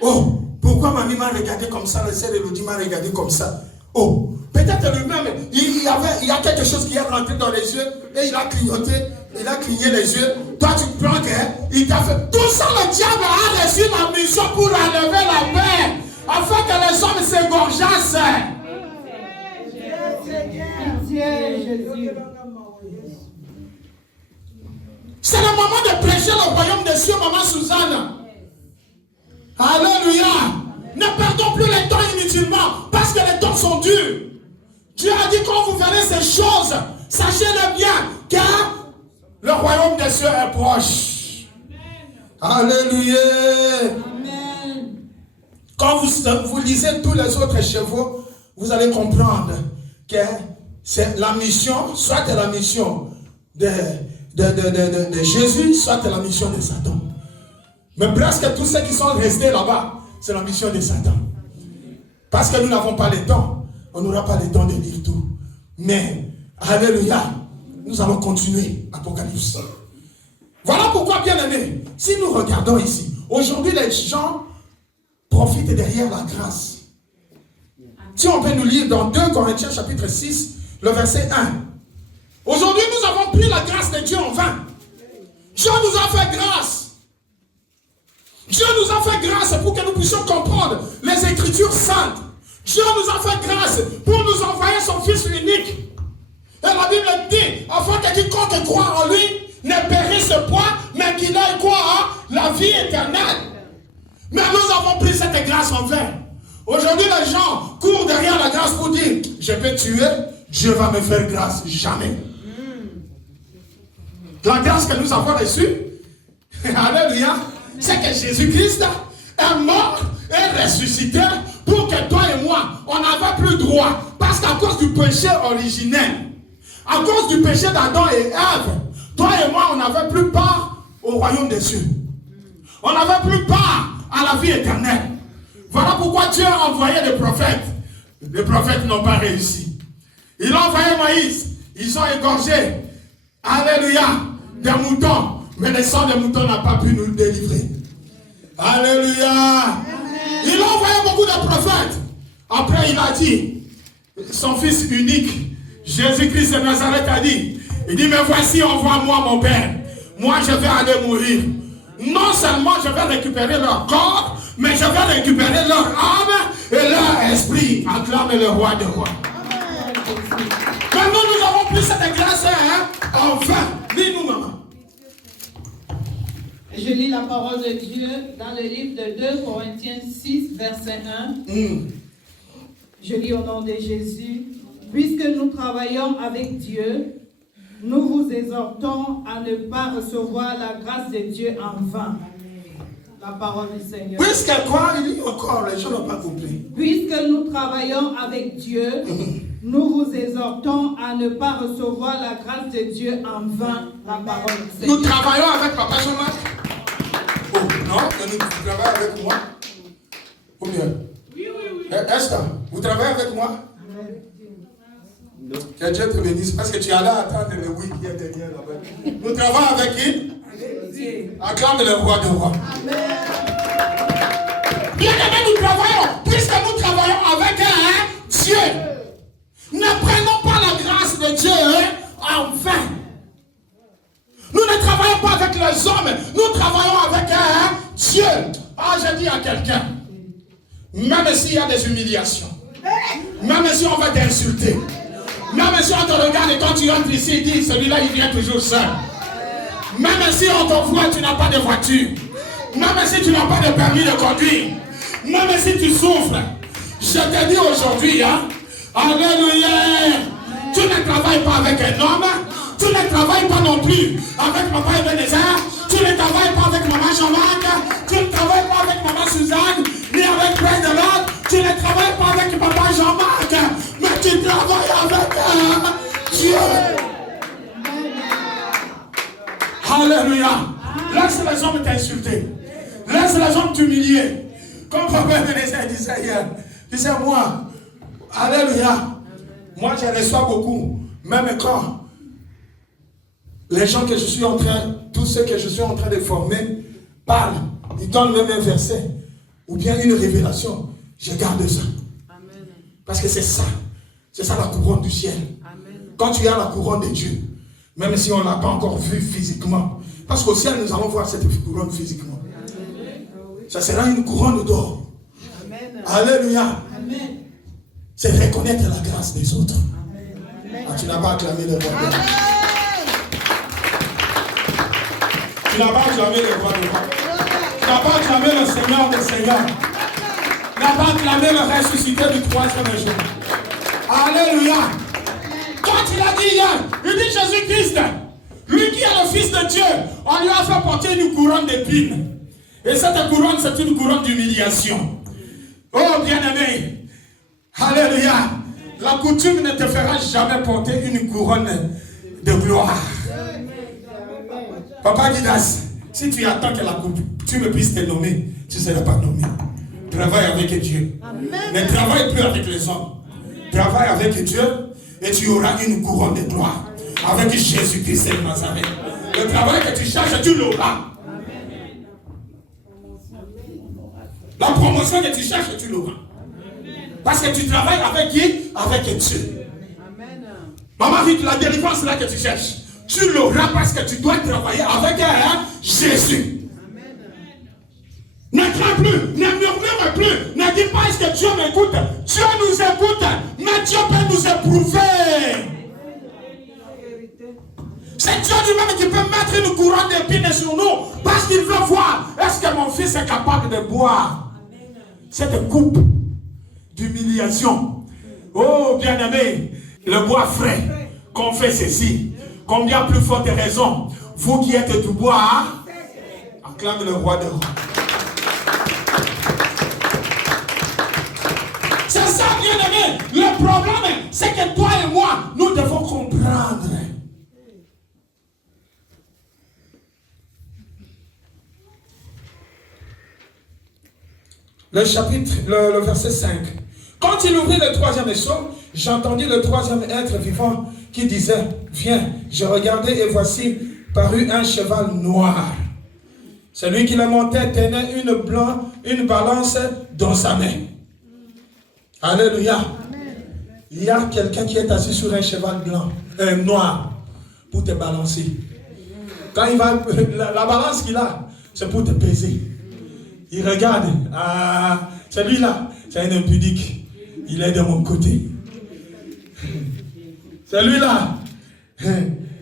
Oh, pourquoi Mamie m'a regardé comme ça? La sœur Elodie m'a regardé comme ça. Oh, peut-être lui-même, il y a quelque chose qui est rentré dans les yeux et il a clignoté, il a cligné les yeux. Toi, tu prends qu'il t'a fait. Tout ça, le diable a reçu la mission pour enlever la paix, afin que les hommes s'égorgeassent. C'est le moment de prêcher le royaume des cieux, maman Suzanne. Alléluia. Ne perdons plus les temps inutilement, parce que les temps sont durs. Dieu a dit quand vous verrez ces choses, sachez-le bien, car le royaume des cieux est proche. Alléluia. Amen. Quand vous lisez tous les autres chevaux, vous allez comprendre que c'est la mission, soit la mission de Jésus, soit la mission de Satan. Mais presque tous ceux qui sont restés là-bas, c'est la mission de Satan. Parce que nous n'avons pas le temps. On n'aura pas le temps de lire tout. Mais, alléluia, nous allons continuer Apocalypse. Voilà pourquoi, bien aimés, si nous regardons ici, aujourd'hui les gens profitent derrière la grâce. Si on peut nous lire dans 2 Corinthiens chapitre 6, le verset 1. Aujourd'hui, nous avons pris la grâce de Dieu en vain. Dieu nous a fait grâce. Dieu nous a fait grâce pour que nous puissions comprendre les Écritures saintes. Dieu nous a fait grâce pour nous envoyer son Fils unique. Et la Bible dit, afin que quiconque croit en lui ne périsse point, mais qu'il ait quoi? La vie éternelle. Mais nous avons pris cette grâce en vain. Aujourd'hui, les gens courent derrière la grâce pour dire, je peux tuer, Dieu va me faire grâce. Jamais. La grâce que nous avons reçue, alléluia, c'est que Jésus-Christ est mort et ressuscité pour que toi et moi, on n'avait plus droit. Parce qu'à cause du péché originel, à cause du péché d'Adam et Ève, toi et moi, on n'avait plus part au royaume des cieux. On n'avait plus part à la vie éternelle. Voilà pourquoi Dieu a envoyé des prophètes. Les prophètes n'ont pas réussi. Il a envoyé Moïse. Ils ont égorgé, alléluia, des moutons. Mais le sang des moutons n'a pas pu nous délivrer. Alléluia. Amen. Il a envoyé beaucoup de prophètes. Après, il a dit, son fils unique, Jésus-Christ de Nazareth a dit, il dit, mais voici, envoie-moi mon Père. Moi, je vais aller mourir. Non seulement je vais récupérer leur corps, mais je vais récupérer leur âme et leur esprit. Acclame le roi des rois. Maintenant, nous avons pris cette grâce, enfin. Dis-nous, maman. Je lis la parole de Dieu dans le livre de 2 Corinthiens 6, verset 1. Je lis au nom de Jésus. Puisque nous travaillons avec Dieu, nous vous exhortons à ne pas recevoir la grâce de Dieu en vain. La parole du Seigneur. Puisque quoi? Il dit encore, les gens n'ont pas compris. Puisque nous travaillons avec Dieu, nous vous exhortons à ne pas recevoir la grâce de Dieu en vain. La parole du Seigneur. Nous travaillons avec Papa Jean-Marc. Oh, non, nous travaillons avec moi. Combien? Oui. Esther, vous travaillez avec moi? Que Dieu te bénisse, parce que tu allais attendre le oui qui est derrière là-bas. Nous travaillons avec qui? Acclame le roi des rois. Bien aimé, nous travaillons, puisque nous travaillons avec Dieu. Ne prenons pas la grâce de Dieu en vain. Nous ne travaillons pas avec les hommes, nous travaillons avec Dieu. Ah, je dis à quelqu'un, même s'il y a des humiliations, même si on va t'insulter, même si on te regarde et quand tu entres ici, il dit, celui-là, il vient toujours seul. Même si on t'envoie, tu n'as pas de voiture. Même si tu n'as pas de permis de conduire. Même si tu souffres. Je te dis aujourd'hui, alléluia. Tu ne travailles pas avec un homme. Tu ne travailles pas non plus avec Papa Ebenezer. Tu ne travailles pas avec Maman Jean-Marc. Tu ne travailles pas avec Maman Suzanne. Ni avec Père de l'autre. Tu ne travailles pas avec Papa Jean-Marc. Mais tu travailles avec Dieu. Alléluia. Laisse les hommes t'insulter. Laisse les hommes t'humilier. Comme Papa Ebenezer disait hier. Il disait, moi, alléluia. Moi, je reçois beaucoup. Même quand les gens que je suis en train, tous ceux que je suis en train de former, parlent, ils donnent même un verset ou bien une révélation. Je garde ça. Amen. Parce que c'est ça. C'est ça la couronne du ciel. Amen. Quand tu as la couronne de Dieu, même si on ne l'a pas encore vue physiquement, parce qu'au ciel, nous allons voir cette couronne physiquement. Amen. Ça sera une couronne d'or. Amen. Alléluia. Amen. C'est reconnaître la grâce des autres. Amen. Ah, tu n'as pas acclamé le roi de roi. Tu n'as pas acclamé le roi de roi. Tu n'as pas acclamé le Seigneur des Seigneurs. Tu n'as pas acclamé le ressuscité du troisième jour. Alléluia. Quand il a dit hier, il dit Jésus-Christ, lui qui est le Fils de Dieu, on lui a fait porter une couronne d'épines. Et cette couronne, c'est une couronne d'humiliation. Oh bien-aimé, alléluia. La coutume ne te fera jamais porter une couronne de gloire. Papa Didas, si tu attends que la coutume puisse te nommer, tu ne seras pas nommé. Travaille avec Dieu. Amen. Ne travaille plus avec les hommes. Travaille avec Dieu et tu auras une couronne de gloire. Avec Jésus-Christ de Nazareth. Le travail que tu cherches, tu l'auras. La promotion que tu cherches, tu l'auras. Parce que tu travailles avec qui? Avec Dieu. Maman dit que la délivrance là que tu cherches, tu l'auras parce que tu dois travailler avec Jésus. Ne crains plus, ne murmure plus, ne dis pas est-ce que Dieu m'écoute. Dieu nous écoute, mais Dieu peut nous éprouver. C'est Dieu lui-même qui peut mettre une couronne d'épines sur nous parce qu'il veut voir est-ce que mon fils est capable de boire cette coupe d'humiliation. Oh bien-aimé, le bois frais, qu'on fait ceci. Combien plus forte raison, vous qui êtes du bois, acclame le roi des rois. C'est ça, bien-aimé. Le problème, c'est que toi et moi, nous devons comprendre. Le chapitre, le verset 5. Quand il ouvrit le troisième sceau, j'entendis le troisième être vivant qui disait, viens, je regardais et voici parut un cheval noir. Celui qui le montait tenait une balance dans sa main. Alléluia. Amen. Il y a quelqu'un qui est assis sur un cheval noir pour te balancer. Quand il va, la balance qu'il a, c'est pour te peser. Il regarde, celui-là, c'est un impudique. Il est de mon côté. Celui-là,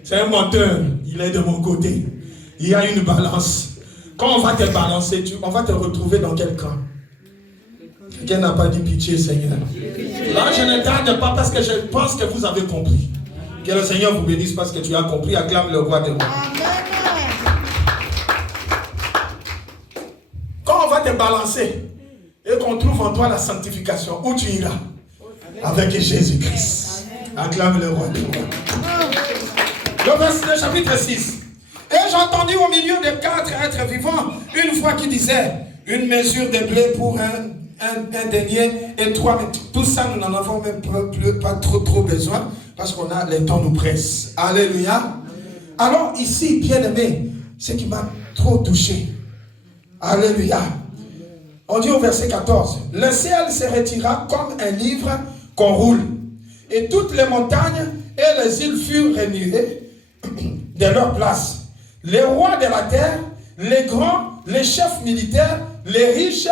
c'est un menteur. Il est de mon côté. Il y a une balance. Quand on va te balancer, on va te retrouver dans quel camp? Quelqu'un n'a pas dit pitié, Seigneur. Là, je ne tarde pas parce que je pense que vous avez compris. Que le Seigneur vous bénisse parce que tu as compris. Acclame le roi des rois. Quand on va te balancer et qu'on trouve en toi la sanctification, où tu iras? Avec Jésus-Christ. Acclame le roi des rois. Le chapitre 6. Et j'entendis au milieu des 4 êtres vivants une voix qui disait, une mesure de blé pour un denier et 3 mètres. Tout ça, nous n'en avons même pas trop besoin parce qu'on a le temps nous presse. Alléluia. Alors ici, bien-aimé, ce qui m'a trop touché. Alléluia. On dit au verset 14, le ciel se retira comme un livre qu'on roule. Et toutes les montagnes et les îles furent remuées de leur place. Les rois de la terre, les grands, les chefs militaires, les riches,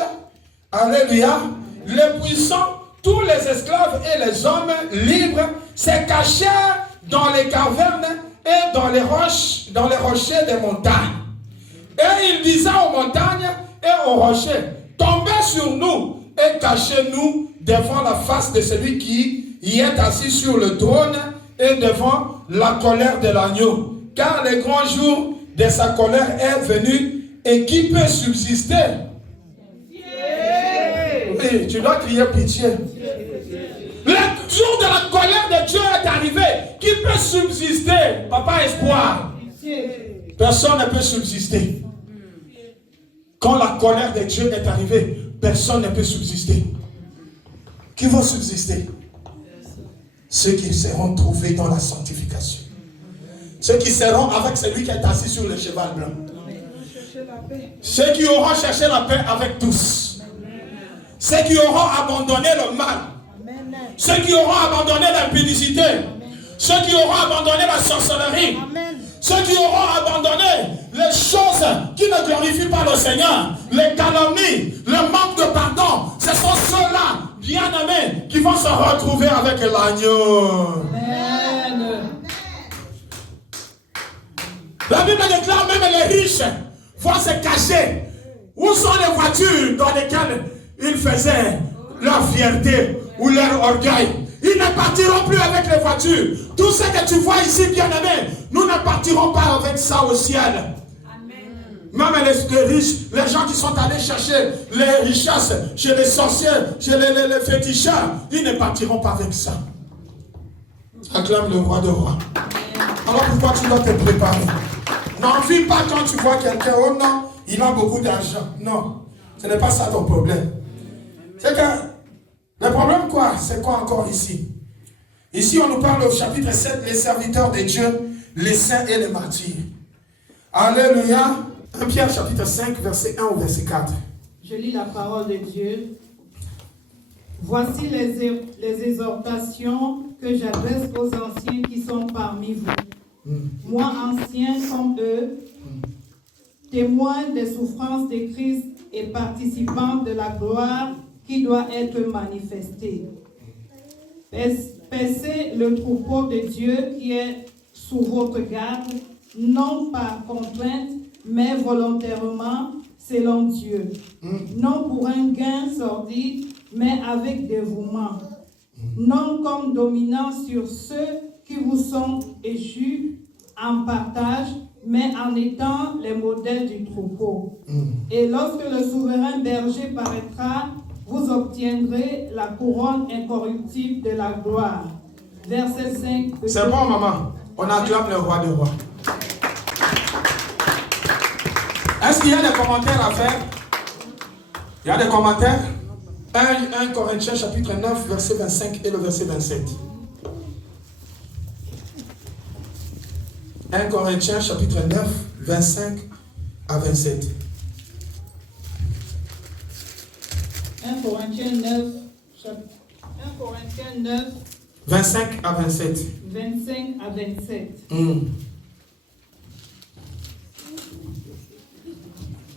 alléluia, les puissants, tous les esclaves et les hommes libres se cachèrent dans les cavernes et dans les rochers des montagnes. Et il disait aux montagnes et aux rochers, tombez sur nous et cachez-nous devant la face de celui qui y est assis sur le trône et devant la colère de l'agneau. Car le grand jour de sa colère est venu et qui peut subsister? Oui, tu dois crier pitié. Le jour de la colère de Dieu est arrivé. Qui peut subsister? Papa Espoir. Personne ne peut subsister. Quand la colère de Dieu est arrivée, personne ne peut subsister. Qui vont subsister? Ceux qui seront trouvés dans la sanctification. Ceux qui seront avec celui qui est assis sur le cheval blanc. Ceux qui auront cherché la paix avec tous. Ceux qui auront abandonné le mal. Ceux qui auront abandonné l'impudicité. Ceux qui auront abandonné la sorcellerie. Ceux qui auront abandonné les choses qui ne glorifient pas le Seigneur, les calomnies, le manque de pardon, ce sont ceux-là, bien-aimés, qui vont se retrouver avec l'agneau. Amen. La Bible déclare même les riches vont se cacher. Où sont les voitures dans lesquelles ils faisaient leur fierté ou leur orgueil? Ils ne partiront plus avec les voitures. Tout ce que tu vois ici, bien-aimé, nous ne partirons pas avec ça au ciel. Amen. Même les riches, les gens qui sont allés chercher les richesses chez les sorciers, chez les féticheurs, ils ne partiront pas avec ça. Acclame le roi de rois. Alors pourquoi tu dois te préparer? N'envie pas quand tu vois quelqu'un, oh non, il a beaucoup d'argent. Non, ce n'est pas ça ton problème. C'est que le problème quoi? C'est quoi encore ici? Ici on nous parle au chapitre 7, les serviteurs de Dieu, les saints et les martyrs. Alléluia. 1 Pierre chapitre 5, verset 1 au verset 4. Je lis la parole de Dieu. Voici les exhortations que j'adresse aux anciens qui sont parmi vous. Moi, ancien comme eux, témoin des souffrances de Christ et participant de la gloire qui doit être manifestée. Paissez le troupeau de Dieu qui est sous votre garde, non par contrainte, mais volontairement, selon Dieu. Non pour un gain sordide, mais avec dévouement. Non comme dominant sur ceux qui vous sont échus en partage, mais en étant les modèles du troupeau. Et lorsque le souverain berger paraîtra, vous obtiendrez la couronne incorruptible de la gloire. Verset 5. C'est bon, maman. On acclame le roi des rois. Est-ce qu'il y a des commentaires à faire? Il y a des commentaires? 1 Corinthiens chapitre 9, verset 25 et le verset 27. 1 Corinthiens chapitre 9, 25 à 27. 1 Corinthiens 9, 25 à 27. 25 à 27.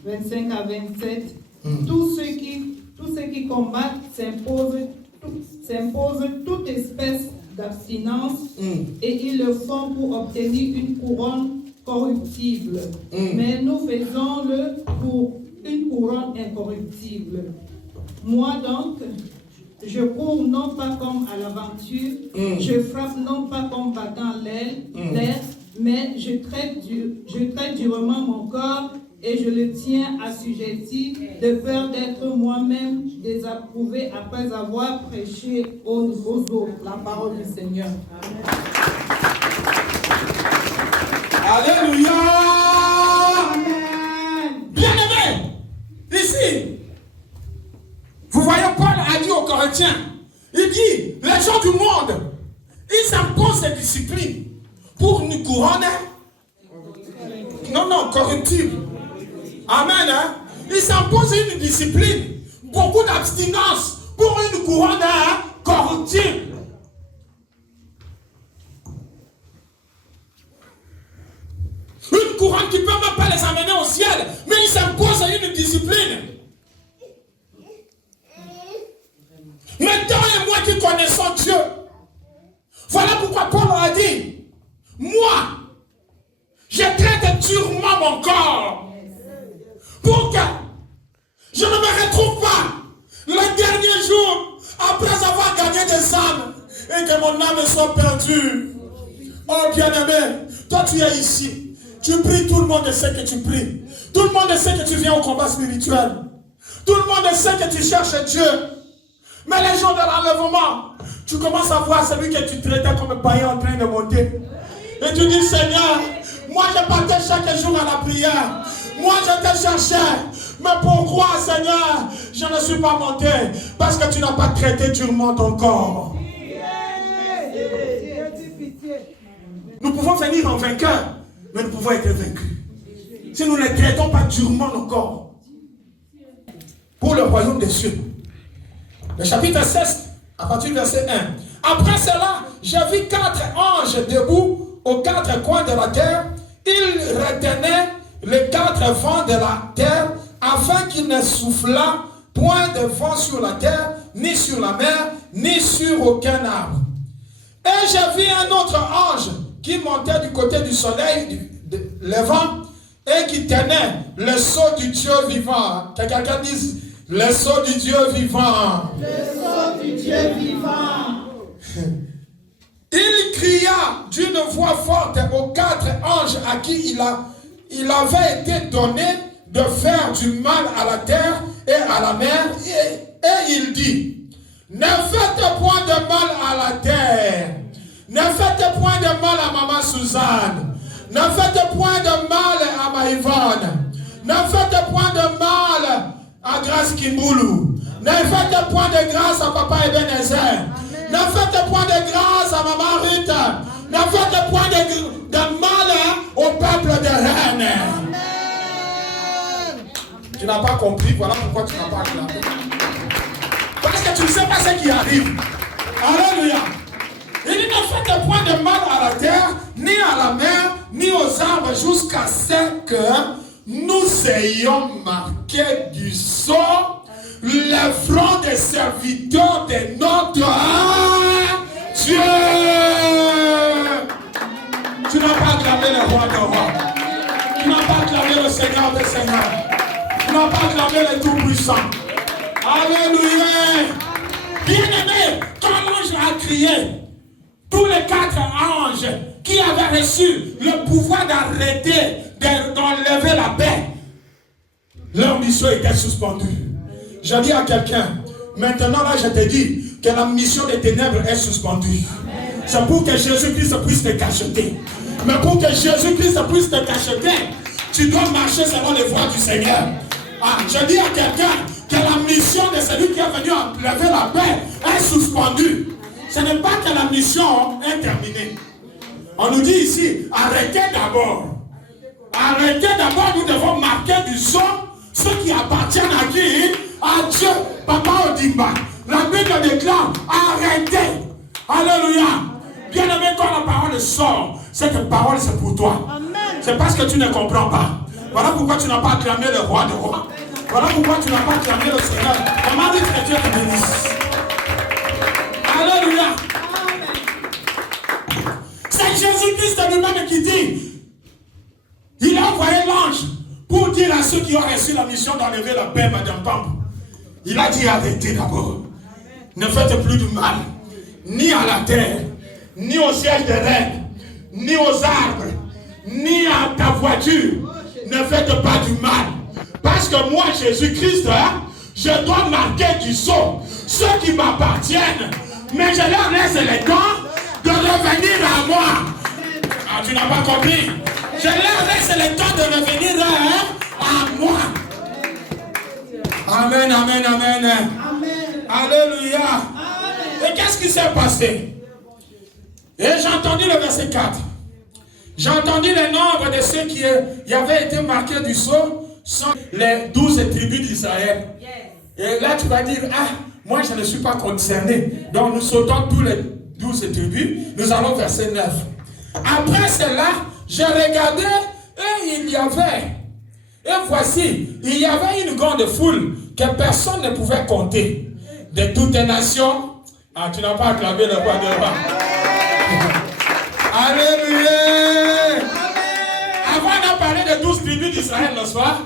25 à 27. Tous ceux qui combattent s'imposent toute espèce d'abstinence et ils le font pour obtenir une couronne corruptible. Mais nous faisons-le pour une couronne incorruptible. Moi donc, je cours non pas comme à l'aventure, je frappe non pas comme battant l'air, mais je traite durement mon corps et je le tiens assujetti de peur d'être moi-même désapprouvé après avoir prêché aux autres la parole du Seigneur. Amen. Alléluia. Bien-aimé, ici, vous voyez, Paul a dit aux Corinthiens, il dit, les gens du monde, ils imposent des disciplines pour une couronne, non, corruptible. Amen. Hein? Ils s'imposent une discipline, beaucoup d'abstinence pour une couronne corruptible. Une couronne qui ne peut même pas les amener au ciel, mais ils s'imposent une discipline. Mais toi et moi qui connaissons Dieu, voilà pourquoi Paul a dit, moi, je traite durement mon corps pour que je ne me retrouve pas le dernier jour après avoir gagné des âmes et que mon âme soit perdue. Oh bien-aimé, toi tu es ici, tu pries, tout le monde sait que tu pries, tout le monde sait que tu viens au combat spirituel, tout le monde sait que tu cherches Dieu, mais les jours de l'enlèvement, tu commences à voir celui que tu traitais comme païen en train de monter et tu dis, Seigneur, Moi, je partais chaque jour à la prière. Moi, je te cherchais. Mais pourquoi, Seigneur, je ne suis pas monté? Parce que tu n'as pas traité durement ton corps. Nous pouvons venir en vainqueur, mais nous pouvons être vaincus. Si nous ne traitons pas durement nos corps pour le royaume des cieux. Le chapitre 16, à partir du verset 1. Après cela, j'ai vu 4 anges debout aux 4 coins de la terre. Ils retenaient les 4 vents de la terre afin qu'il ne soufflât point de vent sur la terre, ni sur la mer, ni sur aucun arbre. Et j'ai vu un autre ange qui montait du côté du soleil levant et qui tenait le sceau du Dieu vivant. Quelqu'un dise le sceau du Dieu vivant. Le sceau du Dieu vivant. Il cria d'une voix forte aux 4 anges à qui il avait été donné de faire du mal à la terre et à la mer. Et il dit, ne faites point de mal à la terre. Ne faites point de mal à Maman Suzanne. Ne faites point de mal à Maïvonne. Ne faites point de mal à Grâce Kimboulou. Ne faites point de grâce à Papa Ebenezer. Ne faites point de grâce à Maman Ruth. Ne faites point de mal au peuple de Rennes. Tu n'as pas compris, voilà pourquoi tu n'as pas acclamé. Parce que tu ne sais pas ce qui arrive. Alléluia. Il dit ne faites point de mal à la terre, ni à la mer, ni aux arbres, jusqu'à ce que nous ayons marqué du sang le front des serviteurs de notre Dieu. Tu n'as pas acclamé le roi des rois. Tu n'as pas acclamé le Seigneur des seigneurs. Tu n'as pas acclamé le Tout-Puissant. Alléluia. Bien-aimé, quand l'ange a crié, tous les 4 anges qui avaient reçu le pouvoir d'arrêter, d'enlever la paix, leur mission était suspendue. Je dis à quelqu'un, maintenant là je te dis que la mission des ténèbres est suspendue. C'est pour que Jésus-Christ puisse te cacheter. Mais pour que Jésus-Christ puisse te cacheter, tu dois marcher selon les voies du Seigneur. Ah, je dis à quelqu'un que la mission de celui qui est venu enlever la paix est suspendue. Ce n'est pas que la mission est terminée. On nous dit ici, arrêtez d'abord. Arrêtez d'abord, nous devons marquer du sang ceux qui appartiennent à qui? À Dieu. Papa Odimba. La Bible déclare, arrêtez. Alléluia. Bien aimé, quand la parole sort, cette parole c'est pour toi. C'est parce que tu ne comprends pas. Voilà pourquoi tu n'as pas acclamé le roi des rois. Voilà pourquoi tu n'as pas acclamé le Seigneur. Comment dit que Dieu te bénisse? Alléluia. C'est Jésus-Christ lui-même qui dit, il a envoyé l'ange pour dire à ceux qui ont reçu la mission d'enlever la paix, Madame Pamp. Il a dit arrêtez d'abord. Ne faites plus du mal, ni à la terre, ni au siège des reines, ni aux arbres, ni à ta voiture. Ne faites pas du mal. Parce que moi, Jésus-Christ, je dois marquer du sceau ceux qui m'appartiennent. Mais je leur laisse le temps de revenir à moi. Ah, tu n'as pas compris? Je leur laisse le temps de revenir à moi. Amen, amen, amen. Amen. Alléluia. Amen. Et qu'est-ce qui s'est passé? Et j'ai entendu le verset 4. J'ai entendu le nombre de ceux qui avaient été marqués du sceau sont les 12 tribus d'Israël. Et là tu vas dire, ah, moi je ne suis pas concerné. Donc nous sautons tous les 12 tribus. Nous allons verset 9. Après cela, j'ai regardé et il y avait, et voici, il y avait une grande foule que personne ne pouvait compter. De toutes les nations. Ah, tu n'as pas acclamé le roi des rois. Alléluia. Avant on a parlé de 12 tribus d'Israël, n'est-ce pas?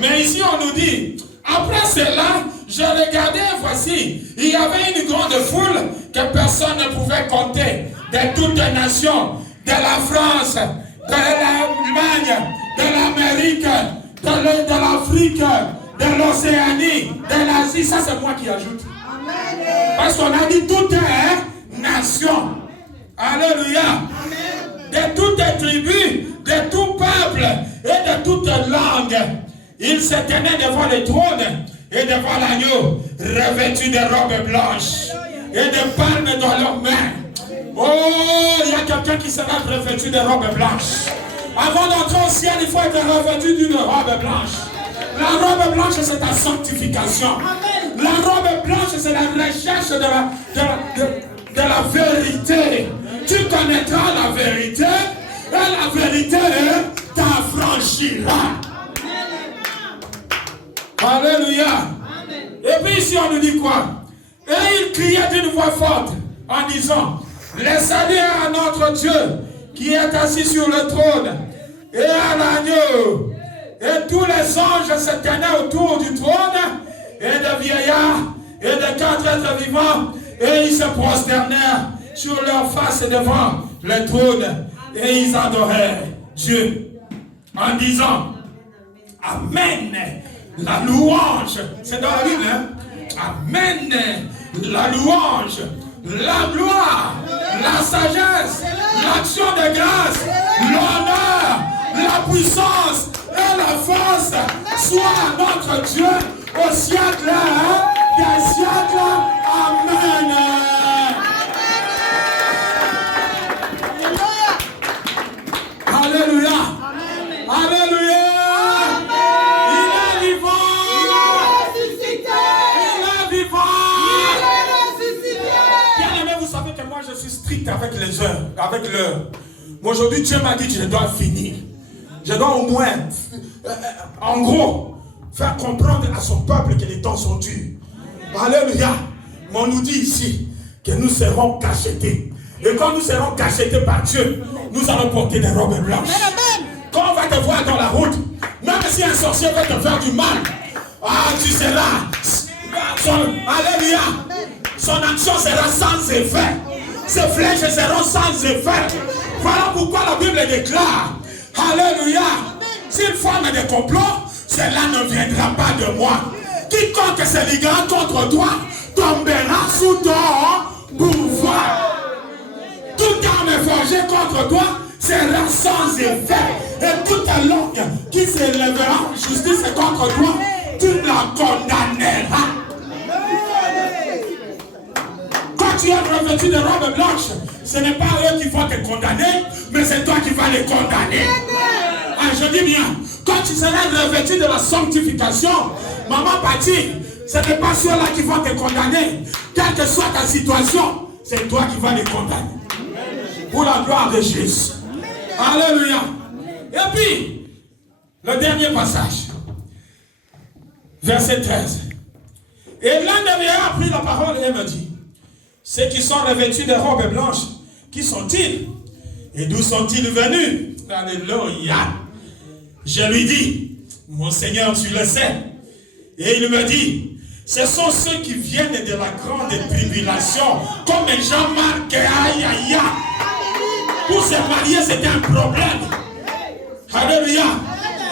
Mais ici on nous dit, après cela, je regardais et voici, il y avait une grande foule que personne ne pouvait compter. De toutes les nations, de la France, de l'Allemagne, de l'Amérique, de l'Afrique, de l'Océanie, de l'Asie. Ça c'est moi qui ajoute. Parce qu'on a dit toutes les nations. Alléluia. De toutes les tribus, de tout Il se tenait devant le trône et devant l'agneau, revêtus de robes blanches et de palmes dans leurs mains. Oh, il y a quelqu'un qui sera revêtu de robes blanches. Avant d'entrer au ciel, il faut être revêtu d'une robe blanche. La robe blanche, c'est ta sanctification. La robe blanche, c'est la recherche de la vérité. Tu connaîtras la vérité et la vérité t'affranchira. Alléluia. Et puis ici, on nous dit quoi? Et il criait d'une voix forte en disant: le salut à notre Dieu qui est assis sur le trône et à l'agneau. Et tous les anges se tenaient autour du trône, et de vieillards, et de 4 êtres vivants, et ils se prosternèrent sur leur face devant le trône, et ils adorèrent Dieu, en disant: Amen, la louange, c'est dans la Bible, hein? Amen, la louange, la gloire, la sagesse, l'action de grâce, l'honneur, la puissance et la force soit à notre Dieu au siècle des siècles. Amen. Alléluia. Alléluia. Il est vivant. Il est vivant. Bien aimé, vous savez que moi je suis strict avec les heures, avec l'heure. Aujourd'hui, Dieu m'a dit que je dois finir. Je dois au moins, en gros, faire comprendre à son peuple que les temps sont durs. Alléluia. Mais on nous dit ici que nous serons cachetés. Et quand nous serons cachetés par Dieu, nous allons porter des robes blanches. Quand on va te voir dans la route, même si un sorcier va te faire du mal, tu seras. Alléluia. Son action sera sans effet. Ses flèches seront sans effet. Voilà pourquoi la Bible déclare: Alléluia. S'il forme des complots, cela ne viendra pas de moi. Quiconque se liguera contre toi tombera sous ton pouvoir. Toute arme forgée contre toi sera sans effet. Et toute langue qui s'élèvera en justice contre toi, tu la condamneras. Quand tu es revêtu de robes blanches, ce n'est pas eux qui vont te condamner, mais c'est toi qui vas les condamner. Ah, je dis bien, quand tu seras revêtu de la sanctification, maman Pati, ce n'est pas ceux-là qui vont te condamner. Quelle que soit ta situation, c'est toi qui vas les condamner. Pour la gloire de Jésus. Alléluia. Et puis, le dernier passage, verset 13. Et l'un des vieillards a pris la parole et me dit: ceux qui sont revêtus de robes blanches, qui sont-ils? Et d'où sont-ils venus? Alléluia. Je lui dis: mon Seigneur, tu le sais. Et il me dit: ce sont ceux qui viennent de la grande tribulation, comme Jean-Marc. Aïe, aïe, aïe. Pour se marier, c'était un problème. Alléluia.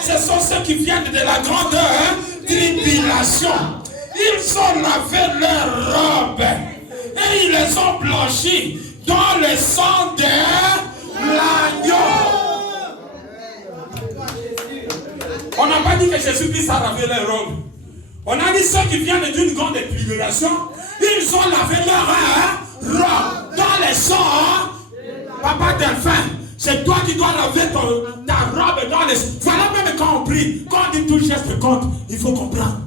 Ce sont ceux qui viennent de la grande tribulation. Ils ont lavé leurs robes et ils les ont blanchis dans le sang de l'agneau. On n'a pas dit que Jésus-Christ a lavé leurs robes. On a dit ceux qui viennent d'une grande tribulation, ils ont lavé leurs robes dans le sang. Papa Delphin, c'est toi qui dois laver ta robe dans les... Voilà même quand on prie, quand on dit tout geste compte, il faut comprendre.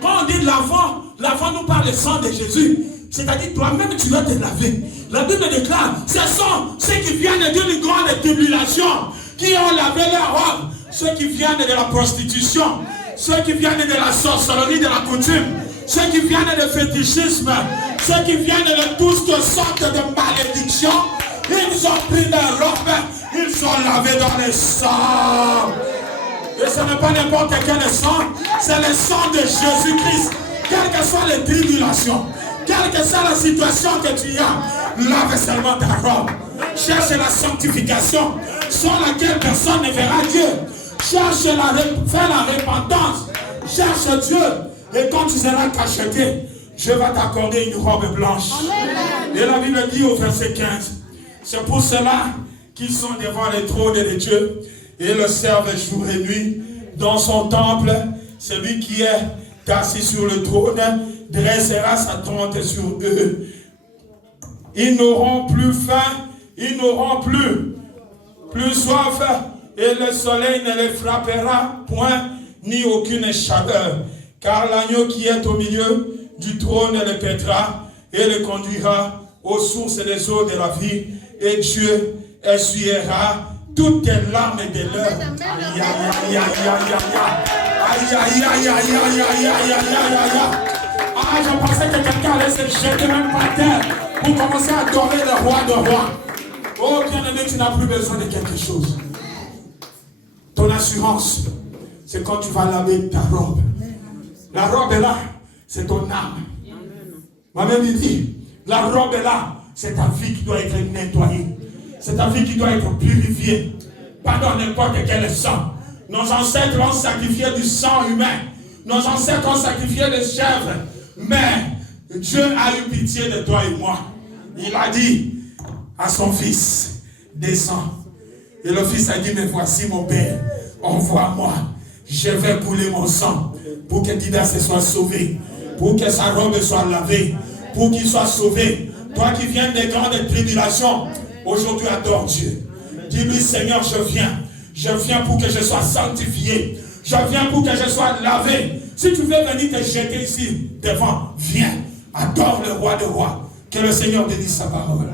Quand on dit l'avant nous parle le sang de Jésus, c'est-à-dire toi-même tu dois te laver. La Bible déclare, ce sont ceux qui viennent d'une grande tribulation, qui ont lavé leur robe, ceux qui viennent de la prostitution, ceux qui viennent de la sorcellerie, de la coutume, ceux qui viennent de fétichisme, ceux qui viennent de toutes sortes de malédictions. Ils ont pris leur robe, ils sont lavés dans le sang. Et ce n'est pas n'importe quel sang, c'est le sang de Jésus-Christ. Quelles que soient les tribulations, quelle que soit la situation que tu as, lave seulement ta robe. Cherche la sanctification, sans laquelle personne ne verra Dieu. Fais la repentance. Cherche Dieu. Et quand tu seras cacheté, je vais t'accorder une robe blanche. Amen. Et la Bible dit au verset 15, c'est pour cela qu'ils sont devant le trône de Dieu et le servent jour et nuit dans son temple celui qui est assis sur le trône dressera sa tente sur eux. Ils n'auront plus faim, ils n'auront plus soif, et le soleil ne les frappera point, ni aucune chaleur. Car l'agneau qui est au milieu du trône le paîtra et le conduira aux sources des eaux de la vie, et Dieu essuiera toutes tes larmes de leurs. Aïe, aïe, aïe, aïe, aïe, aïe, aïe, aïe, aïe, aïe, aïe, aïe, aïe. Ah, je pensais que quelqu'un allait se jeter même par terre pour commencer à adorer le roi de rois. Oh, bien-aimé, tu n'as plus besoin de quelque chose. Ton assurance, c'est quand tu vas laver ta robe. La robe est là, c'est ton âme. Moi-même, il dit, la robe est là, c'est ta vie qui doit être nettoyée. C'est ta vie qui doit être purifiée. Pas dans n'importe quel sang. Nos ancêtres ont sacrifié du sang humain. Nos ancêtres ont sacrifié des chèvres. Mais Dieu a eu pitié de toi et moi. Il a dit à son fils, descends. Et le fils a dit, mais voici mon père, envoie-moi. Je vais couler mon sang pour que Didas soit sauvé, pour que sa robe soit lavée, pour qu'il soit sauvé. Toi qui viens des grandes tribulations, aujourd'hui adore Dieu. Dis-lui, Seigneur, je viens pour que je sois sanctifié. Je viens pour que je sois lavé. Si tu veux venir te jeter ici devant, viens, adore le roi de rois. Que le Seigneur bénisse sa parole.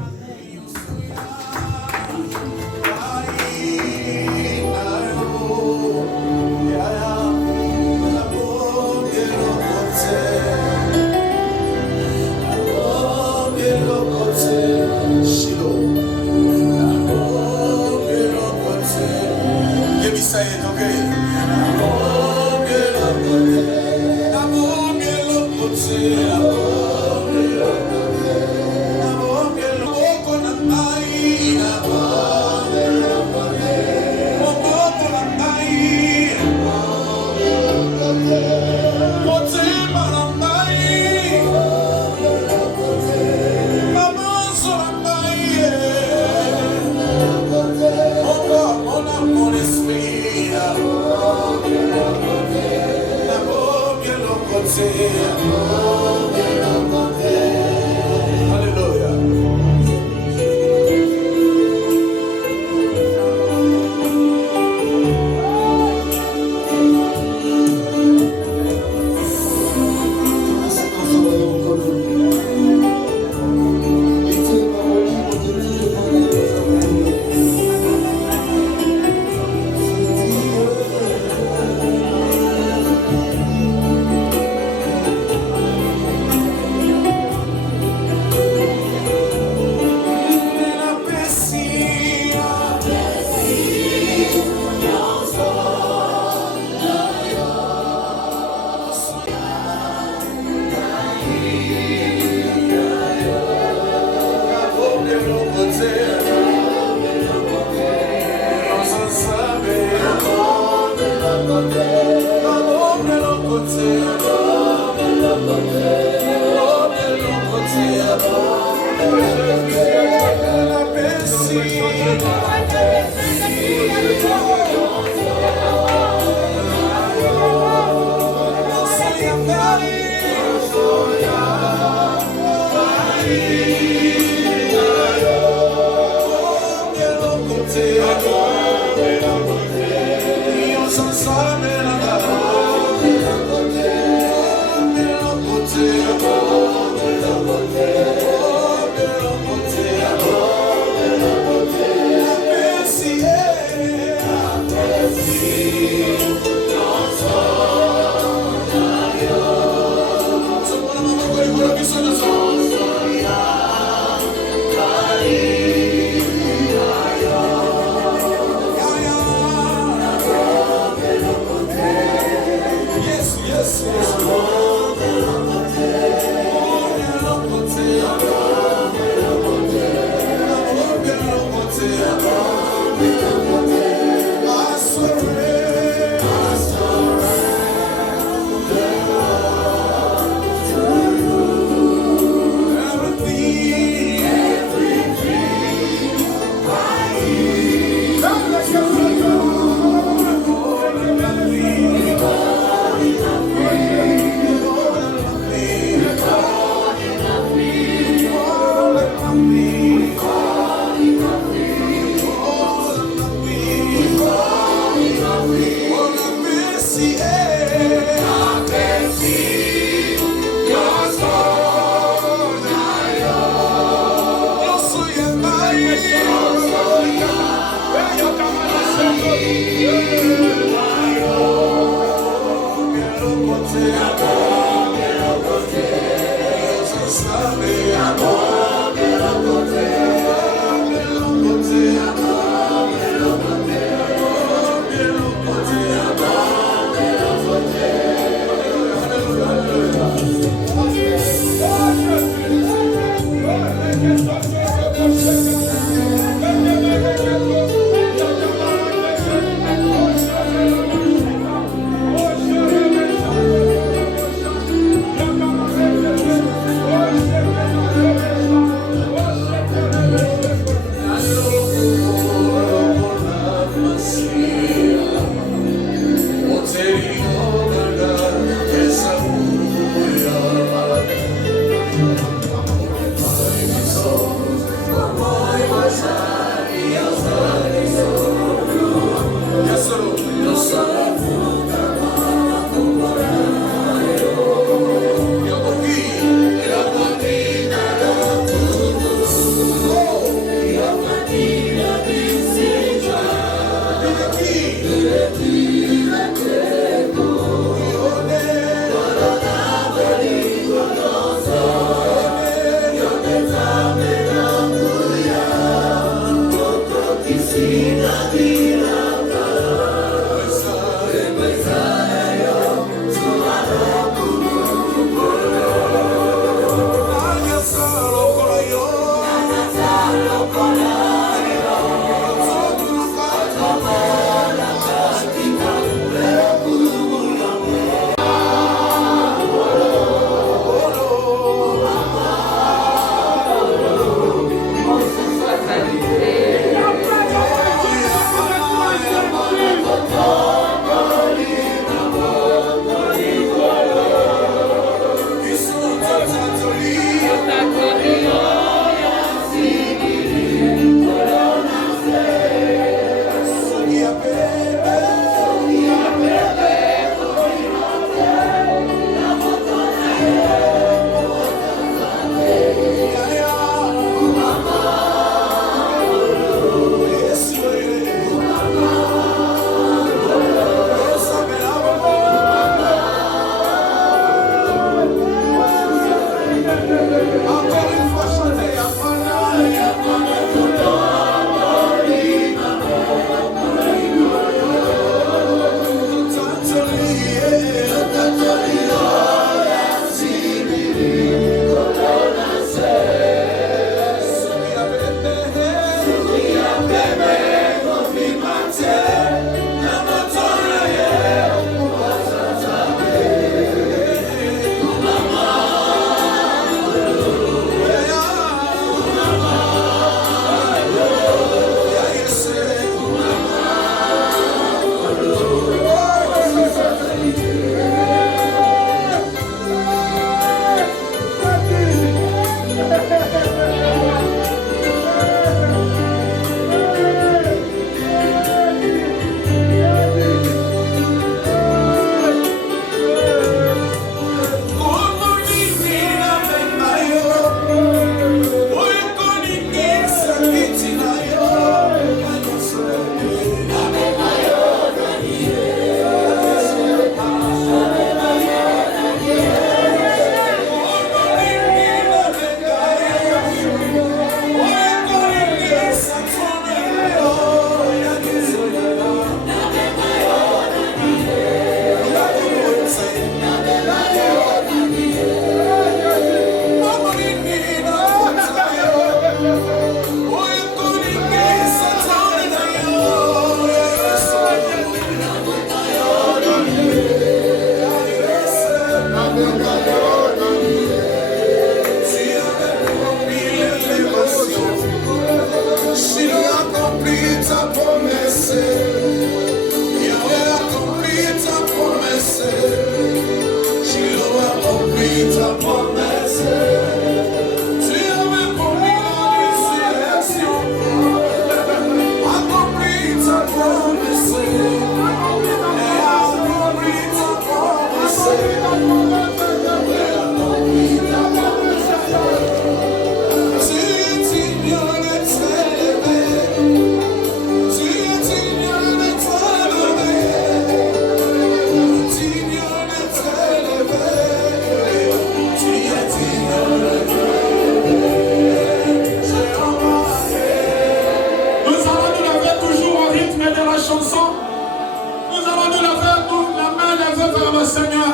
nous allons nous lever, la main levée vers le Seigneur.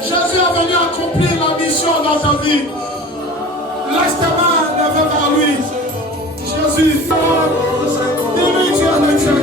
Jésus est venu accomplir la mission dans ta vie. Laisse tes mains levées vers lui. Jésus, dis-lui, tu es le Dieu.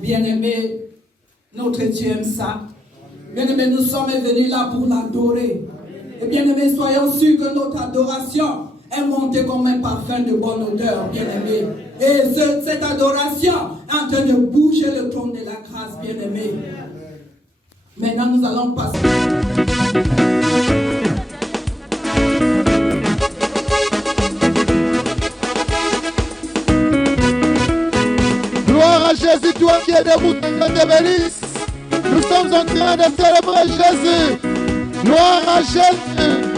Bien-aimé, notre Dieu aime ça. Bien-aimé, nous sommes venus là pour l'adorer. Et bien-aimé, soyons sûrs que notre adoration est montée comme un parfum de bonne odeur, bien-aimé. Et cette adoration est en train de bouger le trône de la grâce, bien-aimé. Maintenant, nous allons passer. Gloire à Jésus, toi qui es debout, que te bénisse. Nous sommes en train de célébrer Jésus. Gloire à Jésus.